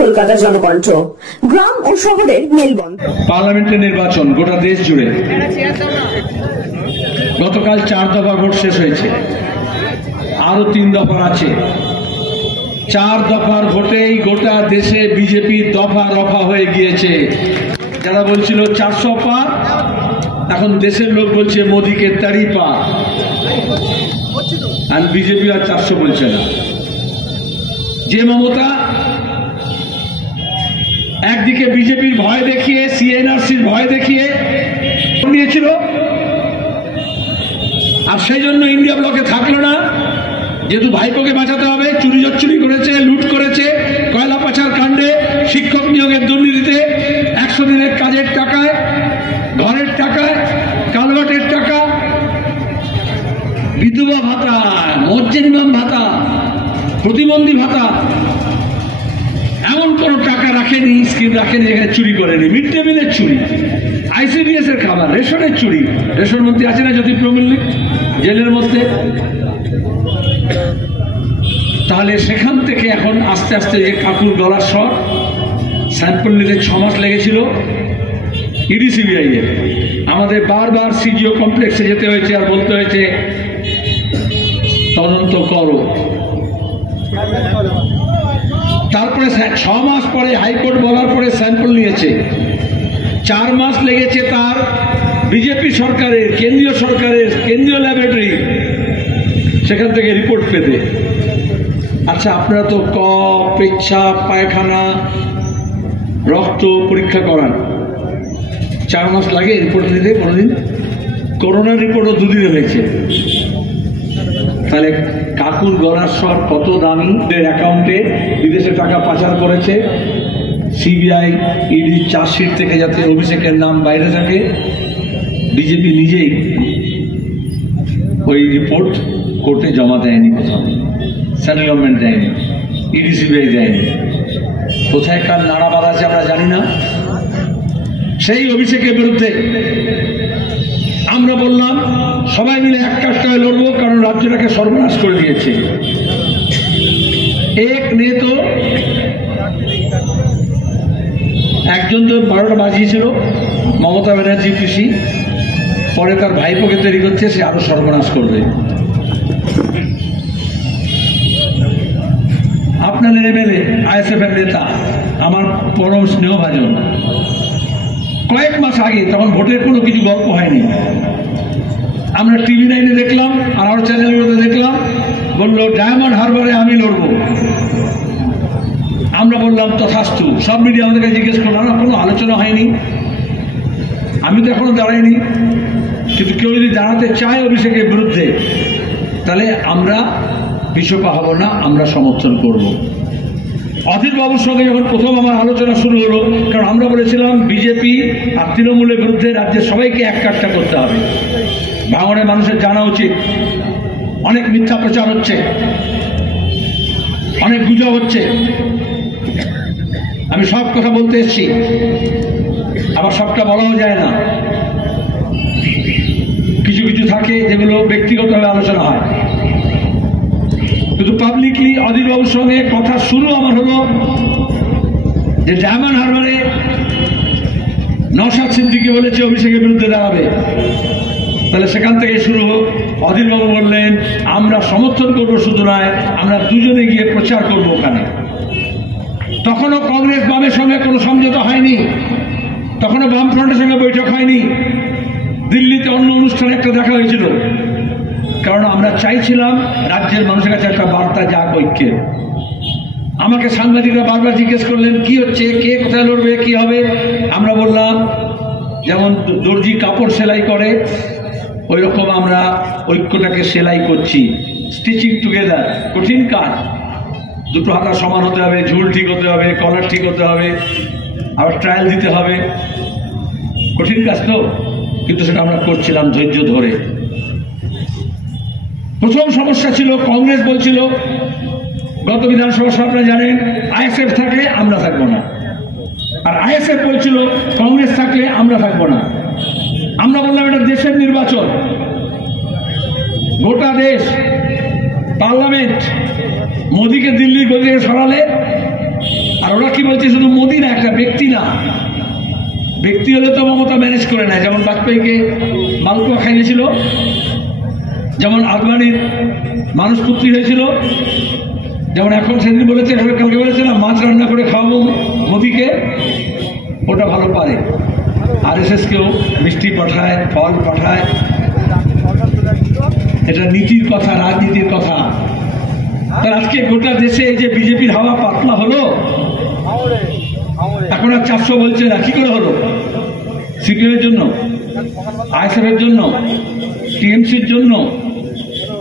কলকাতা জনকণ্ঠ, গ্রাম ও শহরের মেলবন্ধন। পার্লামেন্টের নির্বাচন গোটা দেশ জুড়ে গতকাল 4 দফা ভোট শেষ হয়েছে, আরো 3 দফার আছে। 4 দফার ভোটেই গোটা দেশে বিজেপি দফা রফা হয়ে গিয়েছে। যারা বলছিল 400 পার, এখন দেশের লোক বলছে মোদীকে 30 পার, আর বিজেপি আর 400 বলছে না। যে মমতা একদিকে বিজেপির ভয় দেখিয়ে, সিএনআরসির ভয় দেখিয়ে নিয়েছিল, আর সেই জন্য ইন্ডিয়া ব্লকে থাকলো না, যেহেতু ভাইপোকে বাঁচাতে হবে। চুরি করেছে, লুট করেছে, কয়লা পাচার কাণ্ডে, শিক্ষক নিয়োগের দুর্নীতিতে, 100 দিনের কাজের টাকায়, ঘরের টাকায়, কালভার্টের টাকা, বিধবা ভাতা, মসজিদ ইমাম ভাতা, প্রতিবন্ধী ভাতা, এমন কোন টাকা রাখেনি, স্কিম রাখেনি যেখানে চুরি করেনি। মিড ডে মিলের চুরি, আইসিডিএস এর খাবার, রেশনের চুরি। রেশন মন্ত্রী আছে না জ্যোতি প্রমল্লিক, জেলের মধ্যে। তাহলে সেখান থেকে এখন আস্তে আস্তে যে কাকুর গলার স্বর, স্যাম্পল নিতে 6 মাস লেগেছিল ইডি সিবিআই এর। আমাদের বারবার সিজিও কমপ্লেক্সে যেতে হয়েছে আর বলতে হয়েছে তদন্ত করো। তারপরে 6 মাস পরে হাইকোর্ট বলার পরে স্যাম্পল নিয়েছে। 4 মাস লেগেছে তার বিজেপি সরকারের, কেন্দ্রীয় সরকারের কেন্দ্রীয় ল্যাবরেটরি, সেখান থেকে রিপোর্ট পেতে। আচ্ছা, আপনারা তো পেচ্ছাপ, পায়খানা, রক্ত পরীক্ষা করান, 4 মাস লাগে রিপোর্ট নিতে কোনোদিন? করোনার রিপোর্টও 2 দিনে হয়েছে। তাহলে কাকুর গলার স্বর কত দামি। অ্যাকাউন্টে বিদেশে টাকা পাচার করেছে, সিবিআই ইডি চার্জশিট থেকে যাতে অভিষেকের নাম বাইরে থাকে, বিজেপি নিজেই ওই রিপোর্ট কোর্টে জমা দেয়নি, কোথাও সেন্ট্রাল গভর্নমেন্ট দেয়নি, ইডি সিবিআই দেয়নি। কোথায় কার নাড়াবাদ আছে আমরা জানি না। সেই অভিষেকের বিরুদ্ধে আমরা বললাম সবাই মিলে এক কাজটায় লড়বো, কারণ রাজ্যটাকে সর্বনাশ করে দিয়েছে। এক নে তো একজন তো 12টা বাজিয়েছিল, মমতা ব্যানার্জি পিসি, পরে তার ভাইপোকে তৈরি করছে, সে আরো সর্বনাশ করবে। আপনাদের এমএলএ, আইএসএফ এর নেতা, আমার পরম স্নেহভাজন, কয়েক মাস আগে, তখন ভোটের কোনো কিছু গল্প হয়নি, আমরা টিভি 9-এ দেখলাম আর আরো চ্যানেলগুলোতে দেখলাম, বললো ডায়মন্ড হারবারে আমি লড়বো। আমরা বললাম তথাস্তু। সব মিডিয়া আমাদেরকে জিজ্ঞেস করলো, না কোনো আলোচনা হয়নি, আমি তো এখনো দাঁড়াইনি, কিন্তু কেউ যদি দাঁড়াতে চায় অভিষেকের বিরুদ্ধে, তাহলে আমরা পিছপা হব না, আমরা সমর্থন করব। অধীর বাবুর সঙ্গে যখন প্রথম আমার আলোচনা শুরু হলো, কারণ আমরা বলেছিলাম বিজেপি আর তৃণমূলের বিরুদ্ধে রাজ্যের সবাইকে এক কাটটা করতে হবে। ভাঙনের মানুষের জানা উচিত অনেক মিথ্যা প্রচার হচ্ছে, অনেক গুজব হচ্ছে। আমি সব কথা বলতে এসেছি, আবার সবটা বলাও যায় না। কিছু কিছু থাকে যেগুলো ব্যক্তিগতভাবে আলোচনা হয়, কিন্তু পাবলিকলি অধীর বাবুর সঙ্গে কথা শুরু আমার হলো যে ডায়মন্ড হারবারে নওশাদ সিদ্দিকী বলেছে অভিষেকের বিরুদ্ধে দাঁড়াবে, তাহলে সেখান থেকে শুরু হোক। অধীর বাবু বললেন আমরা সমর্থন করবো, শুধু নয় আমরা দুজনে গিয়ে প্রচার করবো ওখানে। তখনও কংগ্রেস বামের সঙ্গে কোনো সমঝোতা হয়নি, তখনও বামফ্রন্টের সঙ্গে বৈঠক হয়নি। দিল্লিতে অন্য অনুষ্ঠানে একটা দেখা হয়েছিল, কারণ আমরা চাইছিলাম রাজ্যের মানুষের কাছে একটা বার্তা যাক ঐক্যের। আমাকে সাংবাদিকরা বারবার জিজ্ঞেস করলেন কি হচ্ছে, কে কোথায় লড়বে, কি হবে। আমরা বললাম যেমন দর্জি কাপড় সেলাই করে, ওই রকম আমরা ঐক্যটাকে সেলাই করছি, স্টিচিং টুগেদার। কঠিন কাজ, দুটো হাতা সমান হতে হবে, ঝুল ঠিক হতে হবে, কলার ঠিক হতে হবে, আবার ট্রায়াল দিতে হবে, কঠিন কাজ তো, কিন্তু সেটা আমরা করছিলাম ধৈর্য ধরে। প্রথম সমস্যা ছিল কংগ্রেস বলছিল গত বিধানসভা আপনারা জানেন আইএসএফ থাকলে আমরা থাকবো না, আর আইএসএফ বলছিল কংগ্রেস থাকলে আমরা থাকবো না। আমরা বললাম এটা দেশের নির্বাচন, গোটা দেশ, পার্লামেন্ট, মোদীকে দিল্লির গদি থেকে সরালে। আর ওরা কি বলছে, শুধু মোদী না, একটা ব্যক্তি না, ব্যক্তি হলে তো মমতা ম্যানেজ করে নেয়। যেমন বাজপেয়ীকে মালপোয়া খাইয়েছিল, যেমন আদবানির মানুষ পুত্রী হয়েছিল, যেমন এখন সেদিন বলেছে, কালকে বলেছে না মাছ রান্না করে খাওয়াবো মোদীকে, ওটা ভালো পারে। আরএসএসকেও মিষ্টি পাঠায়, ফল পাঠায়, এটা নীতির কথা, রাজনীতির কথা। তার আজকে গোটা দেশে এই যে বিজেপির হাওয়া পাতলা হলো, এখন আর 400 বলছে না, কি করে হলো? সিপিএমের জন্য, আইএসএফের জন্য, টিএমসির জন্য,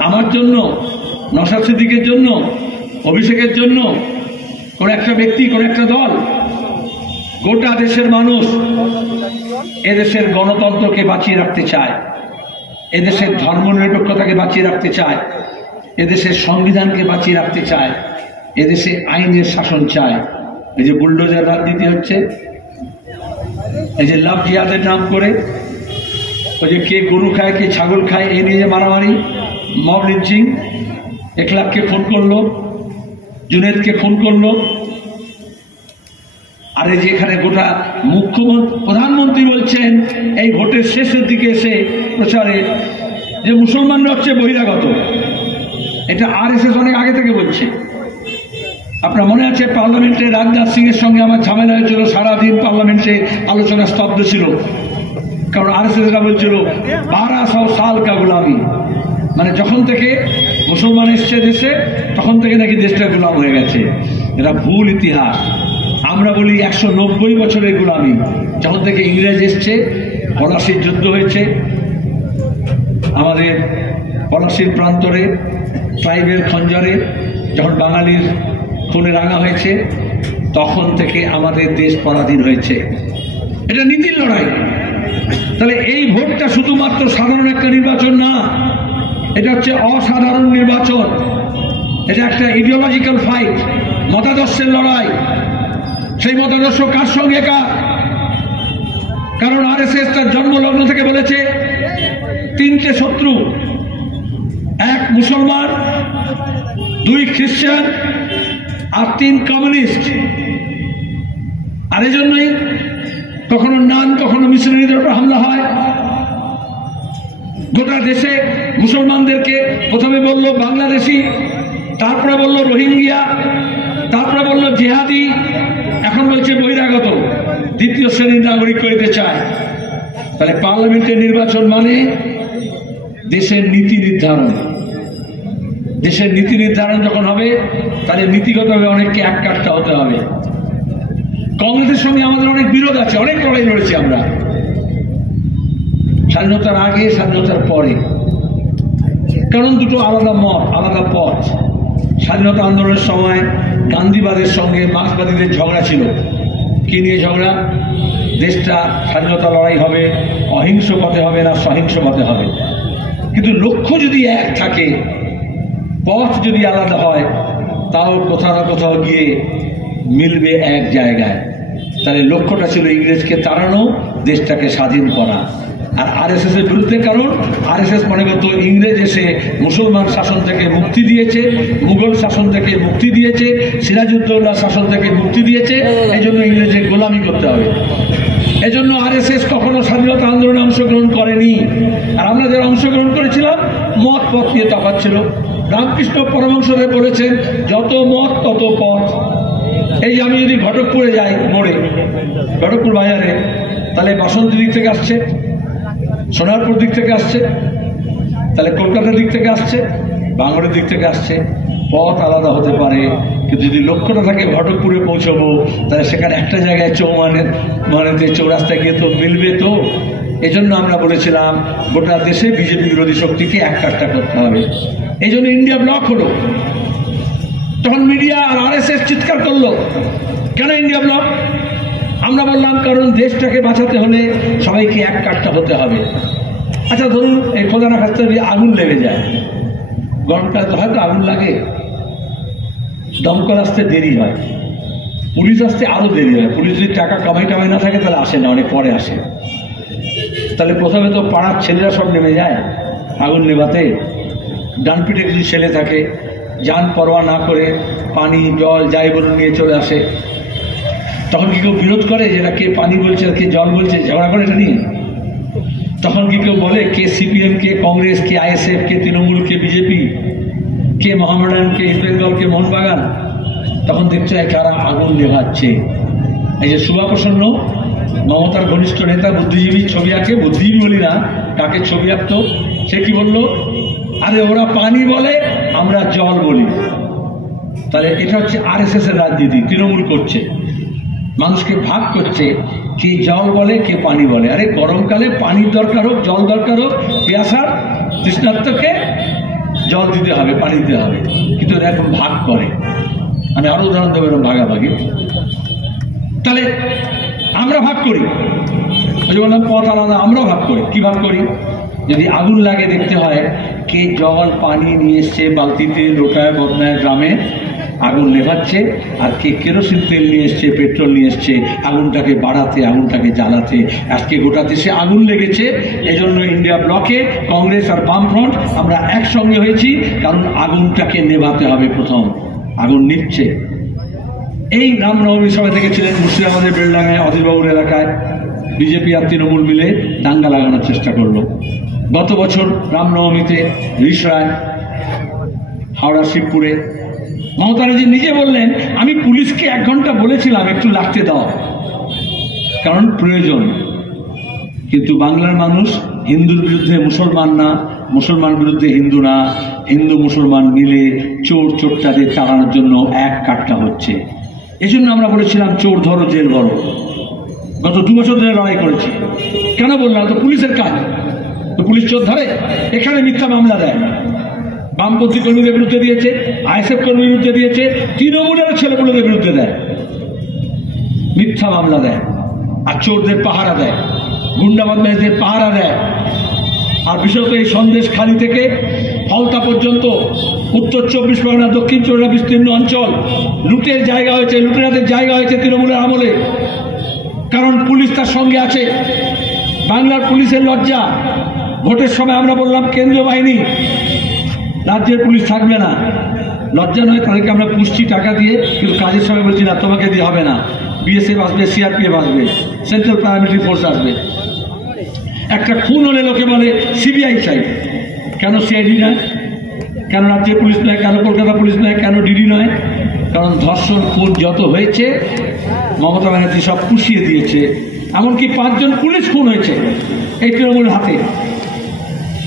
আমার জন্য, নওশাদ সিদ্দিকের জন্য, অভিষেকের জন্য, কোন একটা ব্যক্তি, কোন একটা দল? গোটা দেশের মানুষ এদেশের গণতন্ত্রকে বাঁচিয়ে রাখতে চায়, এদেশের ধর্মনিরপেক্ষতাকে বাঁচিয়ে রাখতে চায়, এদেশের সংবিধানকে বাঁচিয়ে রাখতে চায়, এদেশে আইনের শাসন চায়। এই যে বুলডোজার রাজনীতি হচ্ছে, এই যে লাভ জিহাদের নাম করে ওই যে কে গরু খায় কে ছাগল খায় এই নিয়ে যে মারামারি, মব লিঞ্চিং, একলাখকে খুন করলো, জুনেদকে খুন করলো। আর এই যে এখানে গোটা মুখ্যমন্ত্রী, প্রধানমন্ত্রী বলছেন এই ভোটের শেষের দিকে এসে প্রচারে যে মুসলমানরা হচ্ছে বহিরাগত। এটা আরএসএস অনেক আগে থেকে বলছে। আপনার মনে আছে পার্লামেন্টে রাজনাথ সিং এর সঙ্গে আমার ঝামেলা হয়েছিল, সারাদিন পার্লামেন্টে আলোচনা স্তব্ধ ছিল, কারণ আরএসএসরা বলছিল 1200 সাল কা গোলামি, মানে যখন থেকে মুসলমান এসছে দেশে তখন থেকে নাকি দেশটা গোলাম হয়ে গেছে। এটা ভুল ইতিহাস। আমরা বলি 190 বছরের গোলামি, যখন থেকে ইংরেজ এসছে, পলাশির যুদ্ধ হয়েছে আমাদের পলাশির প্রান্তরে, ট্রাইবের খঞ্জরে, যখন বাঙালির খুনে রাঙা হয়েছে, তখন থেকে আমাদের দেশ পরাধীন হয়েছে। এটা নীতির লড়াই। তাহলে এই ভোটটা শুধুমাত্র সাধারণ একটা নির্বাচন না, এটা হচ্ছে অসাধারণ নির্বাচন। এটা একটা ইডিওলজিক্যাল ফাইট, মতাদর্শের লড়াই। সেই মতাদর্শ কার সঙ্গে কার? কারণ আরএসএস তার জন্মলগ্ন থেকে বলেছে 3টে শত্রু, 1 মুসলমান, 2 খ্রিস্টান আর 3 কমিউনিস্ট। আর এই জন্যই কখনো নান, কখনো মিশনারিদের উপর হামলা হয়। গোটা দেশে মুসলমানদেরকে প্রথমে বললো বাংলাদেশি, তারপরে বললো রোহিঙ্গিয়া, তারপরে বললো জিহাদি, এখন বলছে বহিরাগত, দ্বিতীয় শ্রেণীর নাগরিক করতে চায়। তাহলে পার্লামেন্টের নির্বাচন মানে দেশের নীতি নির্ধারণ। দেশের নীতি নির্ধারণ যখন হবে, তাহলে নীতিগতভাবে অনেককে এক কাটটা হতে হবে। কংগ্রেসের সঙ্গে আমাদের অনেক বিরোধ আছে, অনেক লড়াই লড়েছি আমরা, স্বাধীনতার আগে, স্বাধীনতার পরে, কারণ দুটো আলাদা মত, আলাদা পথ। স্বাধীনতা আন্দোলনের সময় গান্ধীবাদের সঙ্গে মার্ক্সবাদীদের ঝগড়া ছিল। কি নিয়ে ঝগড়া? দেশটা স্বাধীনতা লড়াই হবে, অহিংস পথে হবে না সহিংস পথে হবে। কিন্তু লক্ষ্য যদি এক থাকে, পথ যদি আলাদা হয়, তাও কোথাও না কোথাও গিয়ে মিলবে এক জায়গায়। তাহলে লক্ষ্যটা ছিল ইংরেজকে তাড়ানো, দেশটাকে স্বাধীন করা। আর আরএসএস এর বিরুদ্ধে, কারণ আরএসএস মনে করতো ইংরেজ এসে মুসলমান শাসন থেকে মুক্তি দিয়েছে, মুঘল শাসন থেকে মুক্তি দিয়েছে, সিরাজউদ্দৌলা শাসন থেকে মুক্তি দিয়েছে, এই জন্য ইংরেজের গোলামি করতে হবে। এজন্য আরএসএস কখনো স্বাধীনতা আন্দোলনে অংশগ্রহণ করেনি। আর আমরা যারা অংশগ্রহণ করেছিলাম, মত পথ নিয়ে তফাৎ ছিল। রামকৃষ্ণ পরমহংসদেব বলেছেন, যত মত তত পথ। এই যে আমি যদি ঘটকপুরে যাই, মোড়ে ঘটকপুর বাজারে, তাহলে বাসন্তী দিক থেকে আসছে, সোনারপুর দিক থেকে আসছে, তাহলে কলকাতার দিক থেকে আসছে, বাংলার দিক থেকে আসছে। পথ আলাদা হতে পারে, কিন্তু যদি লক্ষ্যটা থাকে ঘটকপুরে পৌঁছবো, তাহলে সেখানে একটা জায়গায় মানেতে চৌরাস্তায় গিয়ে তো মিলবে। তো এই জন্য আমরা বলেছিলাম গোটা দেশে বিজেপি বিরোধী শক্তিকে এক কাট্টা করতে হবে। এই জন্য ইন্ডিয়া ব্লক হলো। তখন মিডিয়া আর আরএসএস চিৎকার করলো, কেন ইন্ডিয়া ব্লক? আমরা বললাম কারণ দেশটাকে বাঁচাতে হলে সবাইকে এক কাট্টা হতে হবে। আচ্ছা ধরুন এই খোদানা খাস্তে আগুন লেগে যায়, গরমকালে তো হয়তো আগুন লাগে, দমকল আসতে দেরি হয়, পুলিশ আসতে আরো দেরি হয়। পুলিশ যদি টাকা কামাই না থাকে তাহলে আসে না, অনেক পরে আসে। তাহলে প্রথমে তো পাড়ার ছেলেরা সব নেমে যায় আগুন নেভাতে। ডান পিঠে কিছু ছেলে থাকে, যান পরোয়া না করে পানি জল যাই বলুন নিয়ে চলে আসে। তখন কি কেউ বিরোধ করে যেটা কে পানি বলছে আর কে জল বলছে, ঝগড়া করে এটা নিয়ে? তখন কি কেউ বলে কে সিপিএম, কে কংগ্রেস, কে আইএসএফ, কে তৃণমূল, কে বিজেপি, কে মোহামেডান, কে ইস্ট বেঙ্গল, কে মোহনবাগান? তখন দেখতে হয় কারা আগুন নেভাচ্ছে। এই যে শুভা প্রসন্ন, মমতার ঘনিষ্ঠ নেতা, বুদ্ধিজীবী, ছবি আঁকে, বুদ্ধিজীবী বলি না, কাকে ছবি আঁকতো, সে কি বললো, আরে ওরা পানি বলে আমরা জল বলি। তাহলে এটা হচ্ছে আরএসএস এর রাজনীতি, তৃণমূল করছে, মানুষকে ভাগ করছে, কে জল বলে কে পানি বলে। আরে গরমকালে পানির দরকার হোক, জল দরকার হোক, পেয়াসার তৃষ্ণার্তকে জল দিতে হবে, পানি দিতে হবে, কিন্তু এরকম ভাগ করে। আমি আরো উদাহরণ দেবো এরকম ভাগাভাগি। তাহলে আমরা ভাগ করি, বললাম পথ আলাদা, আমরাও ভাগ করি। কি ভাগ করি? যদি আগুন লাগে দেখতে হয় কে জল পানি নিয়ে এসছে বালতিতে, লোটায়, বদনায়, ড্রামে আগুন নেভাচ্ছে, আর কে কেরোসিন তেল নিয়ে এসছে, পেট্রোল নিয়ে এসছে আগুনটাকে বাড়াতে, আগুনটাকে জ্বালাতে। আজকে গোটা দেশে আগুন লেগেছে, এজন্য ইন্ডিয়া ব্লকে কংগ্রেস আর বামফ্রন্ট আমরা একসঙ্গে হয়েছি, কারণ আগুনটাকে নেভাতে হবে। প্রথম আগুন নিচ্ছে। এই রামনবমী সবাই দেখেছিলেন মুর্শিদাবাদের বেলডাঙ্গায় অধীরবাবুর এলাকায় বিজেপি আর তৃণমূল মিলে দাঙ্গা লাগানোর চেষ্টা করলো। গত বছর রামনবমীতে রিসরায়, হাওড়া শিবপুরে মমতা ব্যানার্জি নিজে বললেন আমি পুলিশকে 1 ঘন্টা বলেছিলাম একটু লাগতে দাও, কারণ প্রয়োজন। কিন্তু বাংলার মানুষ হিন্দুর বিরুদ্ধে মুসলমান না, মুসলমান বিরুদ্ধে হিন্দু না, হিন্দু মুসলমান মিলে চোরটাদের তাড়ানোর জন্য এক কাটটা হচ্ছে। এই জন্য আমরা বলেছিলাম চোর ধরো, জেল ভরো। গত 2 বছর ধরে লড়াই করেছি। কেন বললাম? তো পুলিশের কাজ, তো পুলিশ চোর ধরে। এখানে মিথ্যা মামলা দেয়, বামপন্থী কর্মীদের বিরুদ্ধে দিয়েছে, আইএসএফ কর্মীর বিরুদ্ধে দিয়েছে, তৃণমূলের ছেলেপুলেদের বিরুদ্ধে দেয়, মিথ্যা মামলা দেয়, আর চোরদের পাহারা দেয়, গুন্ডা বদমাইশদের পাহারা দেয়। আর বিশেষত এই সন্দেশখালী থেকে ফলতা পর্যন্ত উত্তর 24 পরগনা, দক্ষিণ 24 বিস্তীর্ণ অঞ্চল লুটের জায়গা হয়েছে, লুটেরাদের জায়গা হয়েছে তৃণমূলের আমলে। কারণ পুলিশ তার সঙ্গে আছে। বাংলার পুলিশের লজ্জা। ভোটের সময় আমরা বললাম কেন্দ্রীয় বাহিনী, রাজ্যের পুলিশ থাকবে না। লজ্জা নয়, তাদেরকে আমরা পুষছি টাকা দিয়ে, কিন্তু কাজের সময় বলছি না তোমাকে দিয়ে হবে না, বিএসএফ আসবে, সিআরপিএফ আসবে, সেন্ট্রাল প্যারামিলিটারি ফোর্স আসবে। একটা খুন হলে লোকে বলে সিবিআই চাই। কেন সিআইডি নয়? কেন রাজ্যের পুলিশ নয়? কেন কলকাতা পুলিশ নয়? কেন ডিডি নয়? কারণ ধর্ষণ খুন যত হয়েছে মমতা ব্যানার্জি সব পুষিয়ে দিয়েছে। এমনকি 5 জন পুলিশ খুন হয়েছে এই তৃণমূলের হাতে।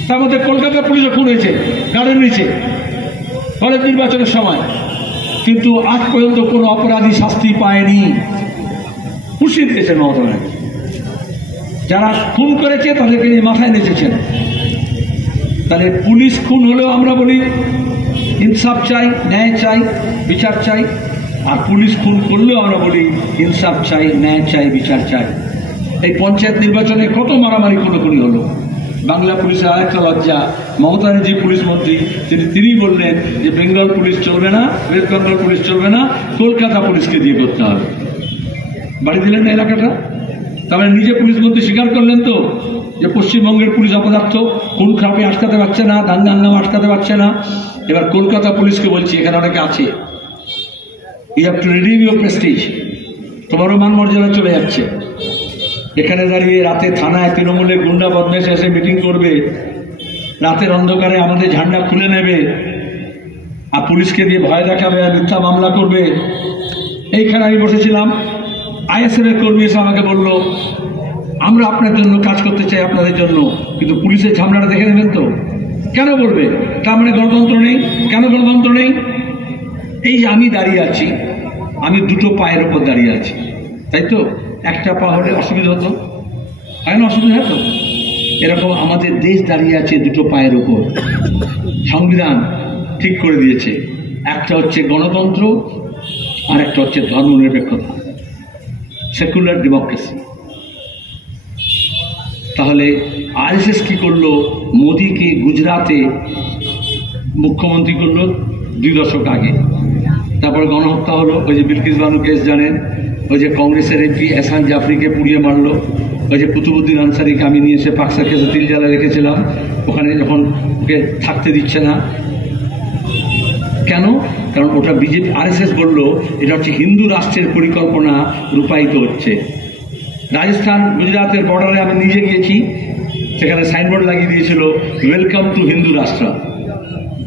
তার মধ্যে কলকাতা পুলিশও খুন হয়েছে গার্ডের নিচে কলেজ নির্বাচনের সময়, কিন্তু আজ পর্যন্ত কোনো অপরাধী শাস্তি পায়নি। পুষিয়ে দিয়েছে মমতা ব্যানার্জি। যারা খুন করেছে তাদেরকে নিয়ে মাথায় নেচেছেন। তাহলে পুলিশ খুন হলেও আমরা বলি ইনসাফ চাই, ন্যায় চাই, বিচার চাই। আর পুলিশ খুন করলেও আমরা বলি ইনসাফ চাই, ন্যায় চাই, বিচার চাই। এই পঞ্চায়েত নির্বাচনে কত মারামারি খুনোখুনি হলো। বাংলা পুলিশের আরেকটা লজ্জা, মমতা ব্যানার্জি পুলিশ মন্ত্রী, তিনি বললেন যে বেঙ্গল পুলিশ চলবে না, ওয়েস্ট বেঙ্গল পুলিশ চলবে না, কলকাতা পুলিশকে দিয়ে করতে হবে। বাড়ি দিলেন না এলাকাটা। তারপরে নিজে পুলিশ মন্ত্রী স্বীকার করলেন তো যে পশ্চিমবঙ্গের পুলিশ অপদার্থ, খুন খারাপে আটকাতে পারছে না, দাঙ্গা হাঙ্গামা আটকাতে পারছে না। এবার কলকাতা পুলিশকে বলছি, এখানে অনেকে আছে, you have to redeem your prestige. তোমারও মান মর্যাদা চলে যাচ্ছে। এখানে দাঁড়িয়ে রাতে থানায় তৃণমূলের গুন্ডা বদমাইশ এসে মিটিং করবে, রাতের অন্ধকারে আমাদের ঝান্ডা খুলে নেবে, আর পুলিশকে দিয়ে ভয় দেখাবে, আর মিথ্যা মামলা করবে। এইখানে আমি বসেছিলাম, আইএসএফ এর কর্মী এসে আমাকে বললো আমরা আপনার জন্য কাজ করতে চাই, আপনাদের জন্য, কিন্তু পুলিশের ঝামেলাটা দেখে নেবেন তো। কেন বলবে? তার মানে গণতন্ত্র নেই? কেন গণতন্ত্র নেই? এই যে আমি দাঁড়িয়ে আছি, আমি 2টো পায়ের ওপর দাঁড়িয়ে আছি, তাই তো? একটা পা হলে অসুবিধা হতো, হয় না? অসুবিধা হতো। এরকম আমাদের দেশ দাঁড়িয়ে আছে 2টো পায়ের ওপর। সংবিধান ঠিক করে দিয়েছে, একটা হচ্ছে গণতন্ত্র, আর একটা হচ্ছে ধর্মনিরপেক্ষতা, সেকুলার ডেমোক্রেসি। তাহলে আরএসএস কি করলো? মোদিকে গুজরাটে মুখ্যমন্ত্রী করলো 2 দশক আগে। তারপরে গণহত্যা হলো, ওই যে বিলকিস বানু কেস জানেন, ওই যে কংগ্রেসের এমপি এহসান জাফরিকে পুড়িয়ে মারলো, ওই যে কুতুবুদ্দিন আনসারিকে আমি নিয়ে এসে পাকসা কেসে তিলজালা রেখেছিলাম, ওখানে যখন ওকে থাকতে দিচ্ছে না। কেন? কারণ ওটা বিজেপি আরএসএস বললো এটা হচ্ছে হিন্দু রাষ্ট্রের পরিকল্পনা রূপায়িত হচ্ছে। রাজস্থান গুজরাতের বর্ডারে আমি নিজে গিয়েছি, সেখানে সাইনবোর্ড লাগিয়ে দিয়েছিল ওয়েলকাম টু হিন্দু রাষ্ট্র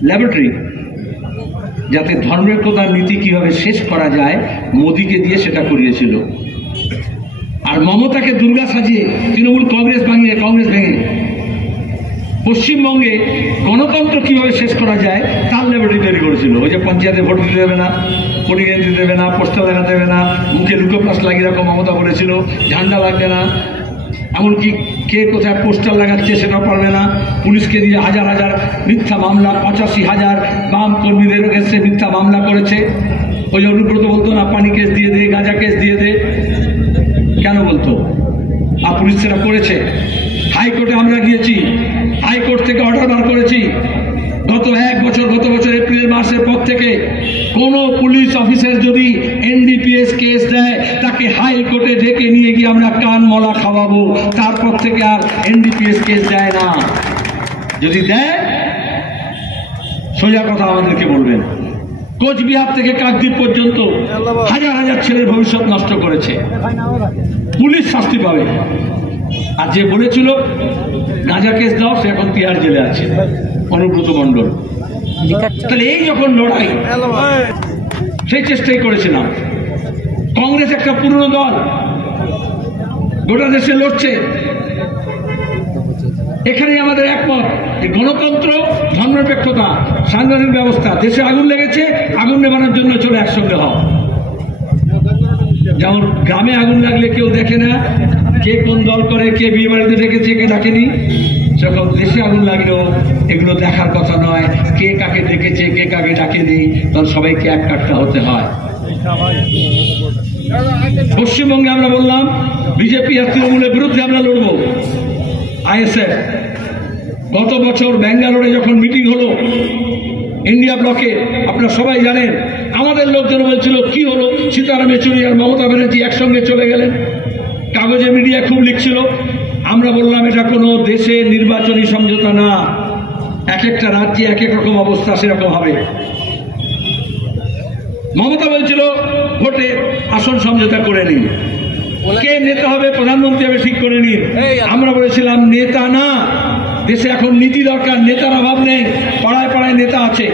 ল্যাবরেটরি, যাতে ধর্মনিরপেক্ষতার নীতি কিভাবে শেষ করা যায় মোদিকে দিয়ে সেটা করিয়েছিল। আর মমতাকে দুর্গা সাজিয়ে তৃণমূল কংগ্রেস ভেঙে পশ্চিমবঙ্গে গণতন্ত্র কিভাবে শেষ করা যায় তার ল্যাবরেটরি তৈরি করেছিল। ওই যে পঞ্চায়েতে ভোট দিতে দেবে না, পোলিং দিতে দেবে না, পোস্টার লাগাতে দেবে না, মুখে লুকোপ্লাস লাগিয়ে রকম মমতা বলেছিল, ঝান্ডা লাগবে না, এমনকি কে কোথায় পোস্টার লাগাচ্ছে সেটাও পারবে না। পুলিশকে দিয়ে হাজার হাজার মিথ্যা মামলা, 85,000 বাম কর্মীদের এসে মিথ্যা মামলা করেছে। ওই যে অনুব্রত বলতো না পানি কেস দিয়ে দে, গাঁজা কেস দিয়ে দে, কেন বলতো? আর পুলিশ সেটা করেছে। হাইকোর্টে আমরা গিয়েছি, হাইকোর্ট থেকে অর্ডার বার করেছি। গত বছর এপ্রিল মাসের পর থেকে কোন পুলিশ অফিসার যদি এনডিপিএস কেস দেয় তাকে হাইকোর্টে ডেকে নিয়ে গিয়ে আমরা কান মলা খাওয়াবো, তারপর থেকে আর এনডিপিএস কেস দেয় না। যদি দেয় সোজা কথা আমাদেরকে বলবেন। কোচবিহার থেকে কাকদ্বীপ পর্যন্ত হাজার হাজার ছেলের ভবিষ্যৎ নষ্ট করেছে, পুলিশ শাস্তি পাবে। আর যে বলেছিল গাঁজা কেস দাও সে এখন তিহার জেলে আছে, অনুব্রত মণ্ডল। তাহলে এই যখন লড়াই, সেই চেষ্টাই করেছিলাম। কংগ্রেস একটা পুরনো দল, গোটা দেশে লড়ছে। এখানেই আমাদের একমত যে গণতন্ত্র, ধর্মনিরপেক্ষতা, সাংবিধানিক ব্যবস্থা। দেশে আগুন লেগেছে, আগুন নেভানোর জন্য চলে একসঙ্গে হও। যেমন গ্রামে আগুন লাগলে কেউ দেখে না কে কোন দল করে, কে বিয়ে বাড়িতে ডেকেছে, কে ডাকেনি, সেরকম দেশে আগুন লাগলেও এগুলো দেখার কথা নয়। কে কাকে ডেকেছে, কে কাকে ডাকেনি, তখন সবাইকে এক কাট্টা হতে হয়। পশ্চিমবঙ্গে আমরা বললাম বিজেপি আর তৃণমূলের বিরুদ্ধে আমরা লড়বো। আইএসএফ গত বছর ব্যাঙ্গালোরে যখন মিটিং হলো ইন্ডিয়া ব্লকে, আপনারা সবাই জানেন, আমাদের লোকজন বলছিল কি হলো, সীতারাম ইয়েচুরি আর মমতা ব্যানার্জি একসঙ্গে চলে গেলেন। কাগজে মিডিয়া খুব লিখছিল। আমরা বললাম এটা কোনো দেশে নির্বাচনী সমঝোতা না, এক একটা রাজ্যে এক এক রকম অবস্থা, সেরকম হবে। মমতা বলছিল ভোটে আসন সমঝোতা করে নিন, কে নেতা হবে, প্রধানমন্ত্রী হবে ঠিক করে নিন। আমরা বলেছিলাম নেতা না, দেশে এখন নীতি দরকার, নেতার অভাব নেই, পাড়ায় পাড়ায় নেতা আছে,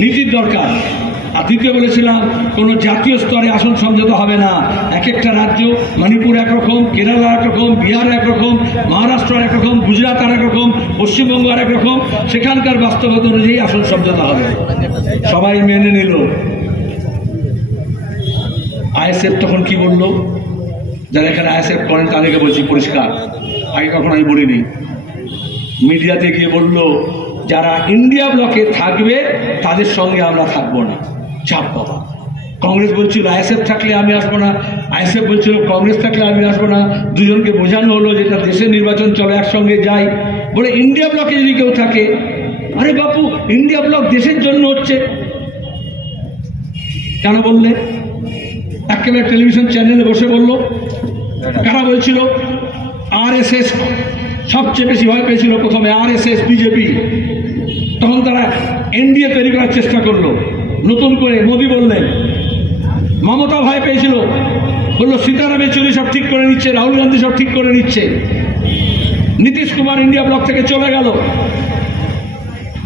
নীতির দরকার। আর দ্বিতীয় বলেছিলাম কোনো জাতীয় স্তরে আসন সমঝোতা হবে না, এক একটা রাজ্য, মণিপুর একরকম, কেরালা একরকম, বিহার একরকম, মহারাষ্ট্র একরকম, গুজরাট আর একরকম, পশ্চিমবঙ্গ আর একরকম, সেখানকার বাস্তবতা অনুযায়ী আসন সমঝোতা হবে। সবাই মেনে নিল। আইএসএফ তখন কি বললো, যারা এখানে আইএসএফ করেন তাদেরকে বলছি পরিষ্কার, আগে কখনো আমি বলিনি, মিডিয়াতে গিয়ে বলল যারা ইন্ডিয়া ব্লকে থাকবে তাদের সঙ্গে আমরা থাকবো না। চাপ বাবা, কংগ্রেস বলছিল আইএসএফ থাকলে আমি আসবো না, আইএসএফ বলছিল কংগ্রেস থাকলে আমি আসবো না। দুজনকে বোঝানো হলো যেটা দেশের নির্বাচন চলে একসঙ্গে যাই, বলে ইন্ডিয়া ব্লকে যদি কেউ থাকে, আরে বাপু ইন্ডিয়া ব্লক দেশের জন্য হচ্ছে, কেন বললে? একেবারে টেলিভিশন চ্যানেলে বসে বললো। কারা বলছিল? আরএসএস সবচেয়ে বেশি ভয় পেয়েছিল প্রথমে, আরএসএস, বিজেপি। তখন তারা এনডিএ তৈরি করার চেষ্টা করলো নতুন করে। মোদী বললেন, মমতা ভয় পেয়েছিল, বললো সীতারাম ইয়েচুরি সব ঠিক করে নিচ্ছে, রাহুল গান্ধী সব ঠিক করে নিচ্ছে। নীতিশ কুমার ইন্ডিয়া ব্লক থেকে চলে গেল,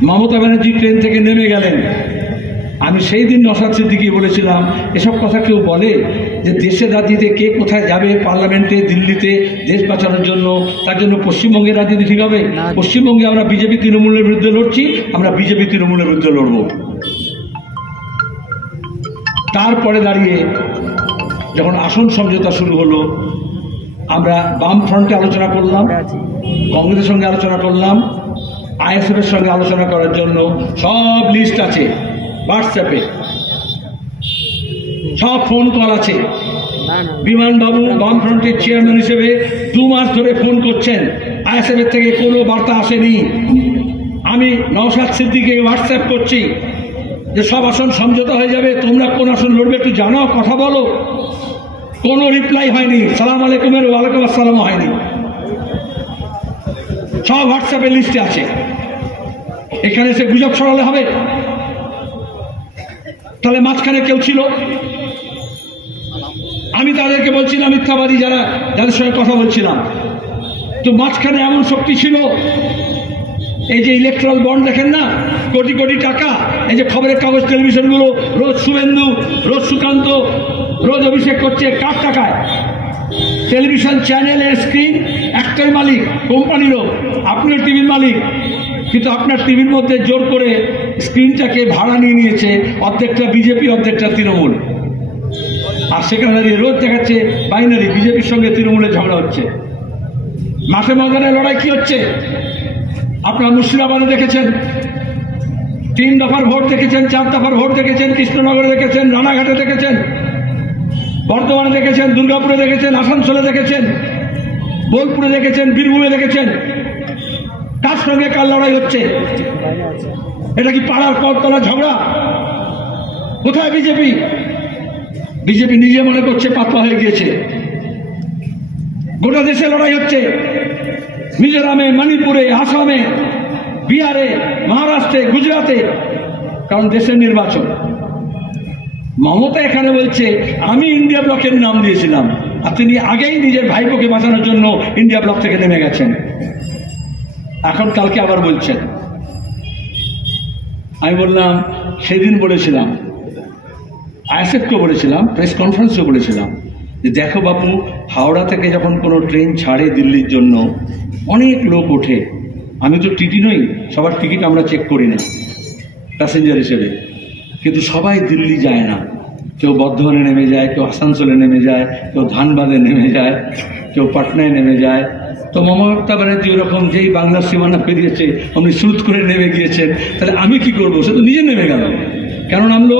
মমতা ব্যানার্জি ট্রেন থেকে নেমে গেলেন। আমি সেই দিন নওশাদ সিদ্দিকী বলেছিলাম, এসব কথা কেউ বলে যে দেশের রাজনীতিতে কে কোথায় যাবে, পার্লামেন্টে, দিল্লিতে, দেশ বাঁচানোর জন্য, তার জন্য পশ্চিমবঙ্গের রাজনীতি ঠিক হবে? পশ্চিমবঙ্গে আমরা বিজেপি তৃণমূলের বিরুদ্ধে লড়ছি, আমরা বিজেপি তৃণমূলের বিরুদ্ধে লড়ব। তারপরে দাঁড়িয়ে যখন আসন সমঝোতা শুরু হলো, আমরা বাম ফ্রন্টে আলোচনা করলাম, কংগ্রেসের সঙ্গে আলোচনা করলাম, আইএসএফ এর সঙ্গে আলোচনা করার জন্য সব লিস্ট আছে হোয়াটসঅ্যাপে, সব ফোন কল আছে। বিমান বাবু বামফ্রন্টের চেয়ারম্যান হিসেবে 2 মাস ধরে ফোন করছেন, আইএসএফ এর থেকে কোনো বার্তা আসেনি। আমি নওশাদ সিদ্দিকীকে হোয়াটসঅ্যাপ করছি যে সব আসন সমঝোতা হয়ে যাবে, তোমরা কোন আসন লড়বে একটু জানাও, কথা বলো। কোনো রিপ্লাই হয়নি, সালাম আলাইকুমের ওয়ালাইকুম আসসালামও হয়নি, সব হোয়াটসঅ্যাপের লিস্টে আছে। এখানে এসে গুজব ছড়ালে হবে? তাহলে মাঝখানে কেউ ছিল? আমি তাদেরকে বলছিলাম মিথ্যাবাদী যাদের সঙ্গে কথা বলছিলাম, তো মাঝখানে এমন শক্তি ছিল। এই যে ইলেকট্রাল বন্ড দেখেন না, কোটি কোটি টাকা, এই যে খবরের কাগজ টেলিভিশনগুলো রোজ শুভেন্দু, রোজ সুকান্ত, রোজ অভিষেক করছে, কার টাকায়? টেলিভিশন চ্যানেলের স্ক্রিন একটাই মালিক, কোম্পানিরও, আপনিও টিভির মালিক, কিন্তু আপনার টিভির মধ্যে জোর করে স্ক্রিনটাকে ভাড়া নিয়ে নিয়েছে অর্ধেকটা বিজেপি, অর্ধেকটা তৃণমূল। আর সেখানে দাঁড়িয়ে রোজ দেখাচ্ছে বাইনারি, বিজেপির সঙ্গে তৃণমূলের ঝগড়া হচ্ছে। মাঠে ময়দানে লড়াই কি হচ্ছে? আপনারা মুর্শিদাবাদে দেখেছেন, 3 দফার ভোট দেখেছেন, 4 দফার ভোট দেখেছেন, কৃষ্ণনগরে দেখেছেন, রানাঘাটে দেখেছেন, বর্ধমানে দেখেছেন, দুর্গাপুরে দেখেছেন, আসানসোলে দেখেছেন, বোলপুরে দেখেছেন, বীরভূমে দেখেছেন। কার সঙ্গে কার লড়াই হচ্ছে? এটা কি পাড়ার পথতলা ঝগড়া? কোথায় বিজেপি? বিজেপি নিজে মনে করছে পাতলা হয়ে গিয়েছে। গোটা দেশে লড়াই হচ্ছে, মিজোরামে, মণিপুরে, আসামে, বিহারে, মহারাষ্ট্রে, গুজরাটে, কারণ দেশের নির্বাচন। মমতা এখানে বলছে আমি ইন্ডিয়া ব্লকের নাম দিয়েছিলাম, আর তিনি আগেই নিজের ভাইপোকে বাঁচানোর জন্য ইন্ডিয়া ব্লক থেকে নেমে গেছেন। এখন কালকে আবার বলছেন। আমি বললাম, সেদিন বলেছিলাম, আইএসএফকে বলেছিলাম, প্রেস কনফারেন্সে বলেছিলাম যে দেখো বাপু, হাওড়া থেকে যখন কোনো ট্রেন ছাড়ে দিল্লির জন্য অনেক লোক ওঠে। আমি তো টিটি নই, সবার টিকিট আমরা চেক করি না প্যাসেঞ্জার হিসেবে, কিন্তু সবাই দিল্লি যায় না। কেউ বর্ধমানে নেমে যায়, কেউ আসানসোলে নেমে যায়, কেউ ধানবাদে নেমে যায়, কেউ পাটনায় নেমে যায়। তো মমতা ব্যানার্জি ওরকম যেই বাংলার সীমানা পেরিয়েছে আপনি স্রুত করে নেমে গিয়েছেন, তাহলে আমি কি করব? সে তো নিজে নেমে গেল। কেন নামলো?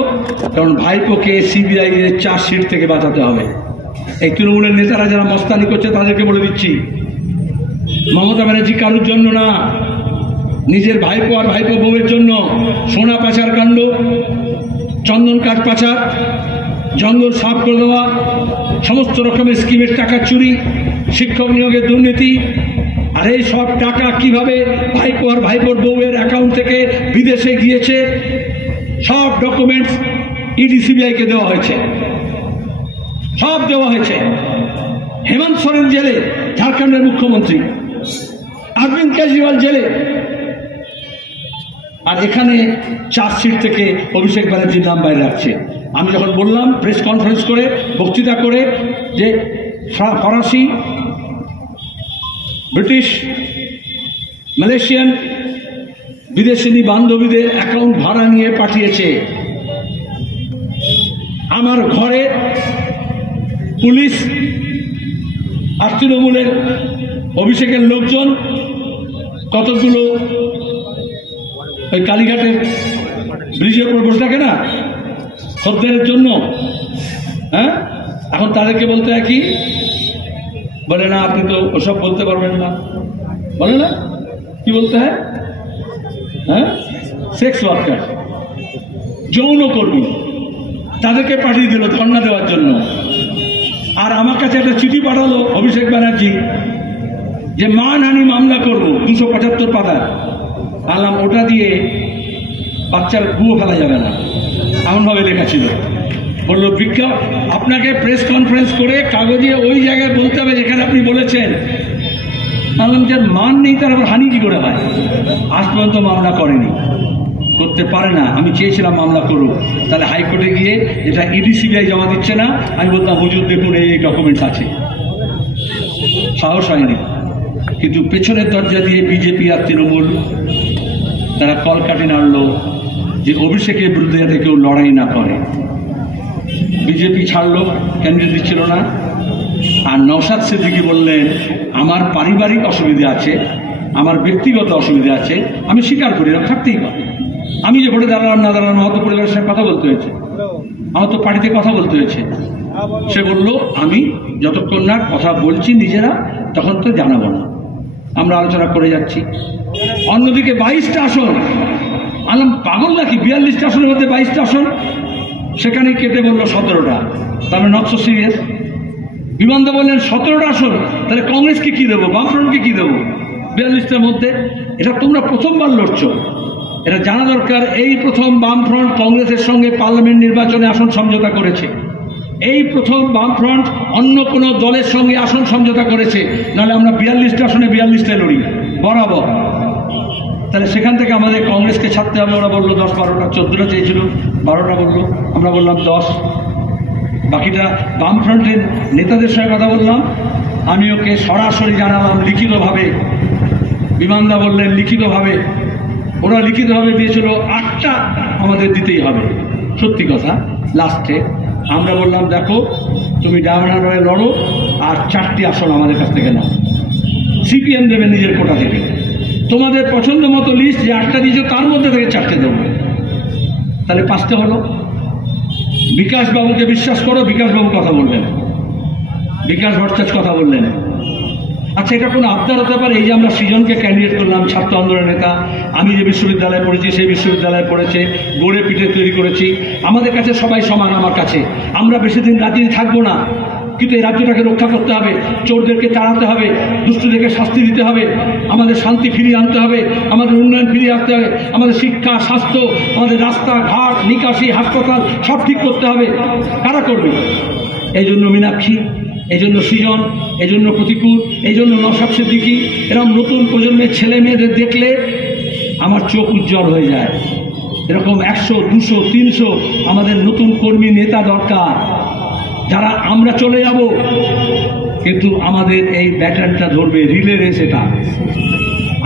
কারণ ভাইপোকে সিবিআই এর চার্জশিট থেকে বাঁচাতে হবে। এই তৃণমূলের নেতারা যারা মস্তানি করছে তাদেরকে বলে দিচ্ছি, মমতা ব্যানার্জি কারোর জন্য না, নিজের ভাইপো আর ভাইপো বউয়ের জন্য। সোনা পাচার কাণ্ড, চন্দন কাঠ পাচার, জঙ্গল সাফ করে দেওয়া, সমস্ত রকমের স্কিমের টাকা চুরি, শিক্ষক নিয়োগের দুর্নীতি, আর এই সব টাকা কিভাবে ভাইপো আর ভাইপোর বউয়ের অ্যাকাউন্ট থেকে বিদেশে গিয়েছে সব ডকুমেন্টস ইডি সিবিআইকে দেওয়া হয়েছে, সব দেওয়া হয়েছে। হেমন্ত সোরেন জেলে, ঝাড়খণ্ডের মুখ্যমন্ত্রী, অরবিন্দ কেজরিওয়াল জেলে, আর এখানে চার্জশিট থেকে অভিষেক ব্যানার্জির নাম বাইরে রাখছে। আমি যখন বললাম প্রেস কনফারেন্স করে, বক্তৃতা করে, যে ফরাসি, ব্রিটিশ, মালয়েশিয়ান বিদেশিনী বান্ধবীদের অ্যাকাউন্ট ভাড়া নিয়ে পাঠিয়েছে, আমার ঘরে পুলিশ আর তৃণমূলের অভিষেকের লোকজন কতগুলো ওই কালীঘাটের ব্রিজের উপর বসে থাকে না খদ্দেরের জন্য, হ্যাঁ, এখন তাদেরকে বলতে হয় কি? বলে না আপনি তো ওসব বলতে পারবেন না, বলে না, কি বলতে হয়? হ্যাঁ, সেক্স ওয়ার্কার, যৌনকর্মী, তাদেরকে পাঠিয়ে দিল ধর্ণা দেওয়ার জন্য। আর আমার কাছে একটা চিঠি পাঠালো অভিষেক ব্যানার্জি যে মানহানি মামলা করব 275 পাতা। আলাম ওটা দিয়ে বাচ্চার গুঁয়ো ফেলা যাবে না, এমনভাবে লেখা ছিল। বললো বিজ্ঞাপ আপনাকে প্রেস কনফারেন্স করে কাগজে ওই জায়গায় বলতে হবে যেখানে আপনি বলেছেন। বললাম যার মান নেই তার আবার হানি কি করে হয়? আজ পর্যন্ত মামলা করেনি, করতে পারে না। আমি চেয়েছিলাম মামলা করুক, তাহলে হাইকোর্টে গিয়ে এটা ইডি সিবিআই জমা দিচ্ছে না, আমি বলতাম হুজুর দেখুন এই ডকুমেন্টস আছে। সাহস হয়নি, কিন্তু পেছনের দরজা দিয়ে বিজেপি আর তৃণমূল তারা কলকাঠি নাড়লো যে অভিষেকের বিরুদ্ধে যাতে কেউ লড়াই না করে। বিজেপি ছাড়লো, ক্যান্ডিডেট দিচ্ছিল না। আর নওশাদ সিদ্দিকী বললেন আমার পারিবারিক অসুবিধা আছে, আমার ব্যক্তিগত অসুবিধা আছে, আমি স্বীকার করি, না থাকতেই পারে। আমি যে ভোটে দাঁড়ালাম না দাঁড়ালাম, আমার তো পরিবারের সাথে কথা বলতে হয়েছে, আমার তো পার্টিতে কথা বলতে হয়েছে। সে বলল আমি যতক্ষণ না কথা বলছি নিজেরা তখন তো জানাবো না, আমরা আলোচনা করে যাচ্ছি। অন্যদিকে 22টা আসন আলাম পাগল নাকি, 42টা আসনের মধ্যে 22টা আসন, সেখানে কেটে বললো 17টা, তাহলে নট সো সিরিয়াস। বিমানদা বললেন 17টা আসন, তাহলে কংগ্রেসকে কি দেবো, বামফ্রন্টকে কি দেবো 42টার মধ্যে? এটা তোমরা প্রথমবার লড়ছো, এটা জানা দরকার। এই প্রথম বামফ্রন্ট কংগ্রেসের সঙ্গে পার্লামেন্ট নির্বাচনে আসন সমঝোতা করেছে, এই প্রথম বামফ্রন্ট অন্য কোনো দলের সঙ্গে আসন সমঝোতা করেছে, নাহলে আমরা 42টা আসনে 42টায় লড়ি বরাবর। তাহলে সেখান থেকে আমাদের কংগ্রেসকে ছাড়তে হবে। ওরা বললো 10, 12টা, 14টা চেয়েছিল, 12টা বললো, আমরা বললাম 10। বাকিটা বামফ্রন্টের নেতাদের সঙ্গে কথা বললাম, আমি ওকে সরাসরি জানালাম লিখিতভাবে, বিমানদা বললেন লিখিতভাবে, ওরা লিখিতভাবে দিয়েছিল 8টা আমাদের দিতেই হবে। সত্যি কথা, লাস্টে আমরা বললাম দেখো তুমি ডায়মন্ড হয়ে লড়ো, আর 4টি আসন আমাদের কাছ থেকে নাও, সিপিএম দেবে নিজের কোটা থেকে, তোমাদের পছন্দ মতো লিস্ট যে 8টা দিয়েছো তার মধ্যে থেকে 4টে দেবো। তাহলে 5টে হলো। বিকাশবাবুকে বিশ্বাস করো, বিকাশবাবু কথা বললেন, বিকাশ ভট্টাচার্য কথা বললেন। আচ্ছা, এটা কোনো আবদার হতে পারে? এই যে আমরা সৃজনকে ক্যান্ডিডেট করলাম, ছাত্র আন্দোলনের নেতা, আমি যে বিশ্ববিদ্যালয়ে পড়েছি সেই বিশ্ববিদ্যালয়ে পড়েছে, গড়ে পিঠে তৈরি করেছি, আমাদের কাছে সবাই সমান। আমার কাছে আমরা বেশি দিন রাজ্যে থাকবো না, কিন্তু এই রাজ্যটাকে রক্ষা করতে হবে, চোরদেরকে তাড়াতে হবে, দুষ্টদেরকে শাস্তি দিতে হবে, আমাদের শান্তি ফিরিয়ে আনতে হবে, আমাদের উন্নয়ন ফিরিয়ে আনতে হবে, আমাদের শিক্ষা, স্বাস্থ্য, আমাদের রাস্তাঘাট, নিকাশি, হাসপাতাল সব ঠিক করতে হবে। কারা করবে? এই জন্য মীনাক্ষী, এই জন্য সৃজন, এই জন্য প্রতিকূল, এই জন্য নওশাদ সিদ্দিকী, এরকম নতুন প্রজন্মের ছেলে মেয়েদের দেখলে আমার চোখ উজ্জ্বল হয়ে যায়। এরকম 100, 200, 300 আমাদের নতুন কর্মী নেতা দরকার, যারা আমরা চলে যাব কিন্তু আমাদের এই ব্যাটনটা ধরবে। রিলে রেস এটা,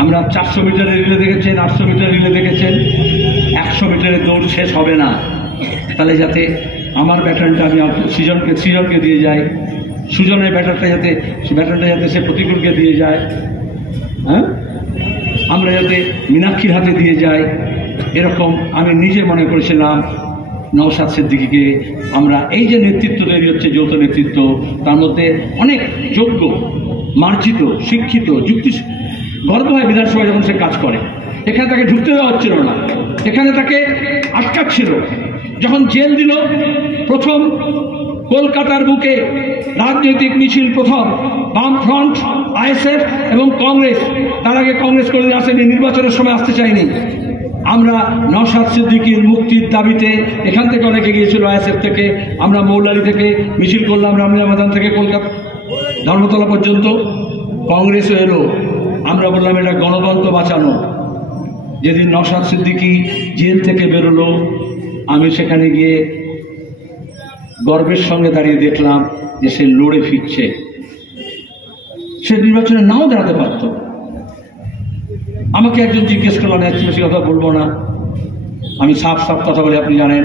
আমরা 400 মিটারের রিলে দেখেছেন, 800 মিটার রিলে দেখেছেন, 100 মিটারের দৌড় শেষ হবে না। তাহলে যাতে আমার ব্যাটনটা আমি সৃজনকে দিয়ে যাই, সুজনের ব্যাটনটা যাতে সে প্রতিকূলকে দিয়ে যায়, হ্যাঁ, আমরা যাতে মীনাক্ষীর হাতে দিয়ে যাই, এরকম আমি নিজে মনে করেছিলাম নওশাদ সিদ্দিকীকে। আমরা এই যে নেতৃত্ব তৈরি হচ্ছে, যৌথ নেতৃত্ব, তার মধ্যে অনেক যোগ্য, মার্জিত, শিক্ষিত, যুক্তি, গর্ব হয় বিধানসভায় যখন সে কাজ করে। এখানে তাকে ঢুকতে দেওয়া হচ্ছিল না, এখানে তাকে আটকাচ্ছিল। যখন জেল দিল, প্রথম কলকাতার বুকে রাজনৈতিক মিছিল, প্রথম বামফ্রন্ট, আইএসএফ এবং কংগ্রেস। তার আগে কংগ্রেস কোনোদিন আসেনি, নির্বাচনের সময় আসতে চায়নি। আমরা নওশাদ সিদ্দিকীর মুক্তির দাবিতে এখান থেকে অনেকে গিয়েছিল, আইএসএফ থেকে, আমরা মৌলালি থেকে মিছিল করলাম, রামলীলা ময়দান থেকে কলকাতা ধর্মতলা পর্যন্ত। কংগ্রেসও এলো, আমরা বললাম এটা গণতন্ত্র বাঁচানো। যেদিন নওশাদ সিদ্দিকী জেল থেকে বেরোলো, আমি সেখানে গিয়ে গর্বের সঙ্গে দাঁড়িয়ে দেখলাম যে সে লড়ে ফিরছে। সে নির্বাচনে নাও দাঁড়াতে পারত। আমাকে একজন জিজ্ঞেস করলো, না বেশি কথা বলবো না, আমি সাফ কথা বলি, আপনি জানেন।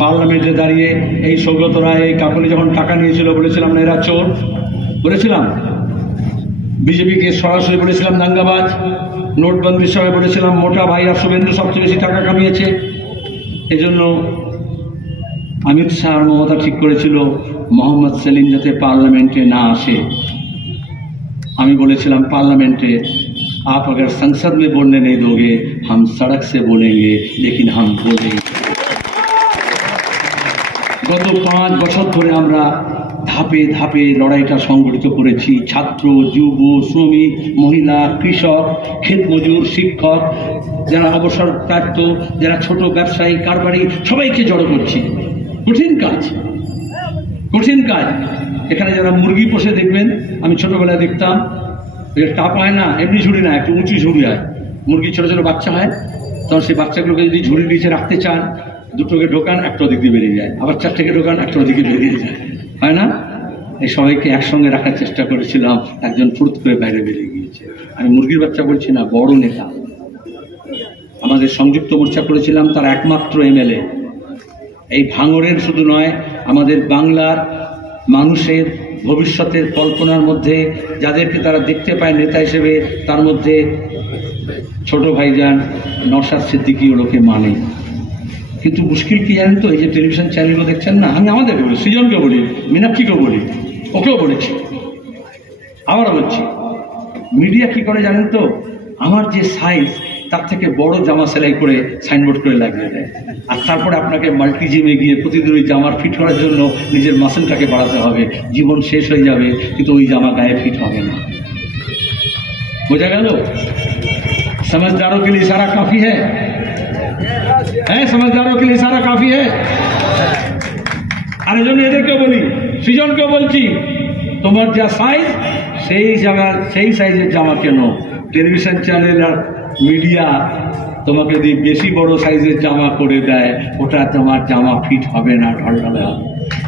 পার্লামেন্টে দাঁড়িয়ে এই সৌগত রায়, এই কাকলি যখন টাকা নিয়েছিল, বলেছিলাম না এরা চোর, বলেছিলাম। বিজেপিকে সরাসরি বলেছিলাম দাঙ্গাবাজ। নোটবন্দির সময় বলেছিলাম মোটা ভাইরা শুভেন্দু সবচেয়ে বেশি টাকা কামিয়েছে। এজন্য अमित शाह और ममता ठीक करेছিল मोहम्मद सेलिम যাতে पार्लामेंटे ना आसे। আমি বলেছিলাম पार्लामेंटे आप अगर संसद में बोलने नहीं दोगे हम सड़क से बोलेंगे, लेकिन हम बोलेंगे। गत 5 বছর ধরে আমরা ধাপে ধাপে লড়াইটা সংগঠিত করেছি। ছাত্র, যুব, শ্রমিক, মহিলা, কৃষক, ক্ষেত মজুর, শিক্ষক, যারা অবসরপ্রাপ্ত, যারা ছোট ব্যবসায়ী, কারবারি, সবাইকে জড়ো করছি। কঠিন কাজ, কঠিন কাজ। এখানে যারা মুরগি পোষে দেখবেন, আমি ছোটবেলায় দেখতাম, টাপ হয় না, এমনি ঝুড়ি না, একটু উঁচু ঝুড়ি হয়। মুরগি ছোট ছোট বাচ্চা হয়, তখন সেই বাচ্চাগুলোকে যদি ঝুড়ির নিচে রাখতে চান, দুটোকে ঢোকান, একটা দিক দিয়ে বেরিয়ে যায়, আবার 4টেকে ঢোকান, একটা দিকে বেরিয়ে যায়, হয় না? এই সবাইকে একসঙ্গে রাখার চেষ্টা করেছিলাম, একজন ফুট করে বাইরে বেরিয়ে গিয়েছে। আমি মুরগির বাচ্চা বলছি না, বড় নেতা। আমাদের সংযুক্ত মোর্চা করেছিলাম, তার একমাত্র এমএলএ। এই ভাঙড়ের শুধু নয়, আমাদের বাংলার মানুষের ভবিষ্যতের কল্পনার মধ্যে যাদেরকে তারা দেখতে পায় নেতা হিসেবে, তার মধ্যে ছোট ভাইজান নওশাদ সিদ্দিকী ওলোকে মানে। কিন্তু মুশকিল কি জানেন তো, এই যে টেলিভিশন চ্যানেলগুলো দেখছেন না, আমি আমাদের বলি, সৃজনকে বলি, মীনাক্ষীকেও বলি, ওকেও বলেছি, আবারও বলছি, মিডিয়া কি করে জানেন তো, আমার যে সাইজ তার থেকে বড় জামা সেলাই করে সাইনবোর্ড করে লাগিয়ে দেয়, আর তারপরে আপনাকে মাল্টি জিমে গিয়ে প্রতিদিন ওই জামার ফিট করার জন্য নিজের মাসেলটাকে বাড়াতে হবে। জীবন শেষ হয়ে যাবে কিন্তু ওই জামা গায়ে ফিট হবে না। বোঝা গেল? समझदारों के लिए इशारा काफी है, समझदारों के लिए इशारा काफी है। আর এজন্য এদেরকেও বলি, সৃজনকেও বলছি, তোমার যা সাইজ সেই সাইজের জামা কেন। টেলিভিশন চ্যানেল আর মিডিয়া তোমাকে যদি বেশি বড় সাইজের জামা করে দেয়, ওটা তোমার জামা ফিট হবে না, ঢলঢলে হবে।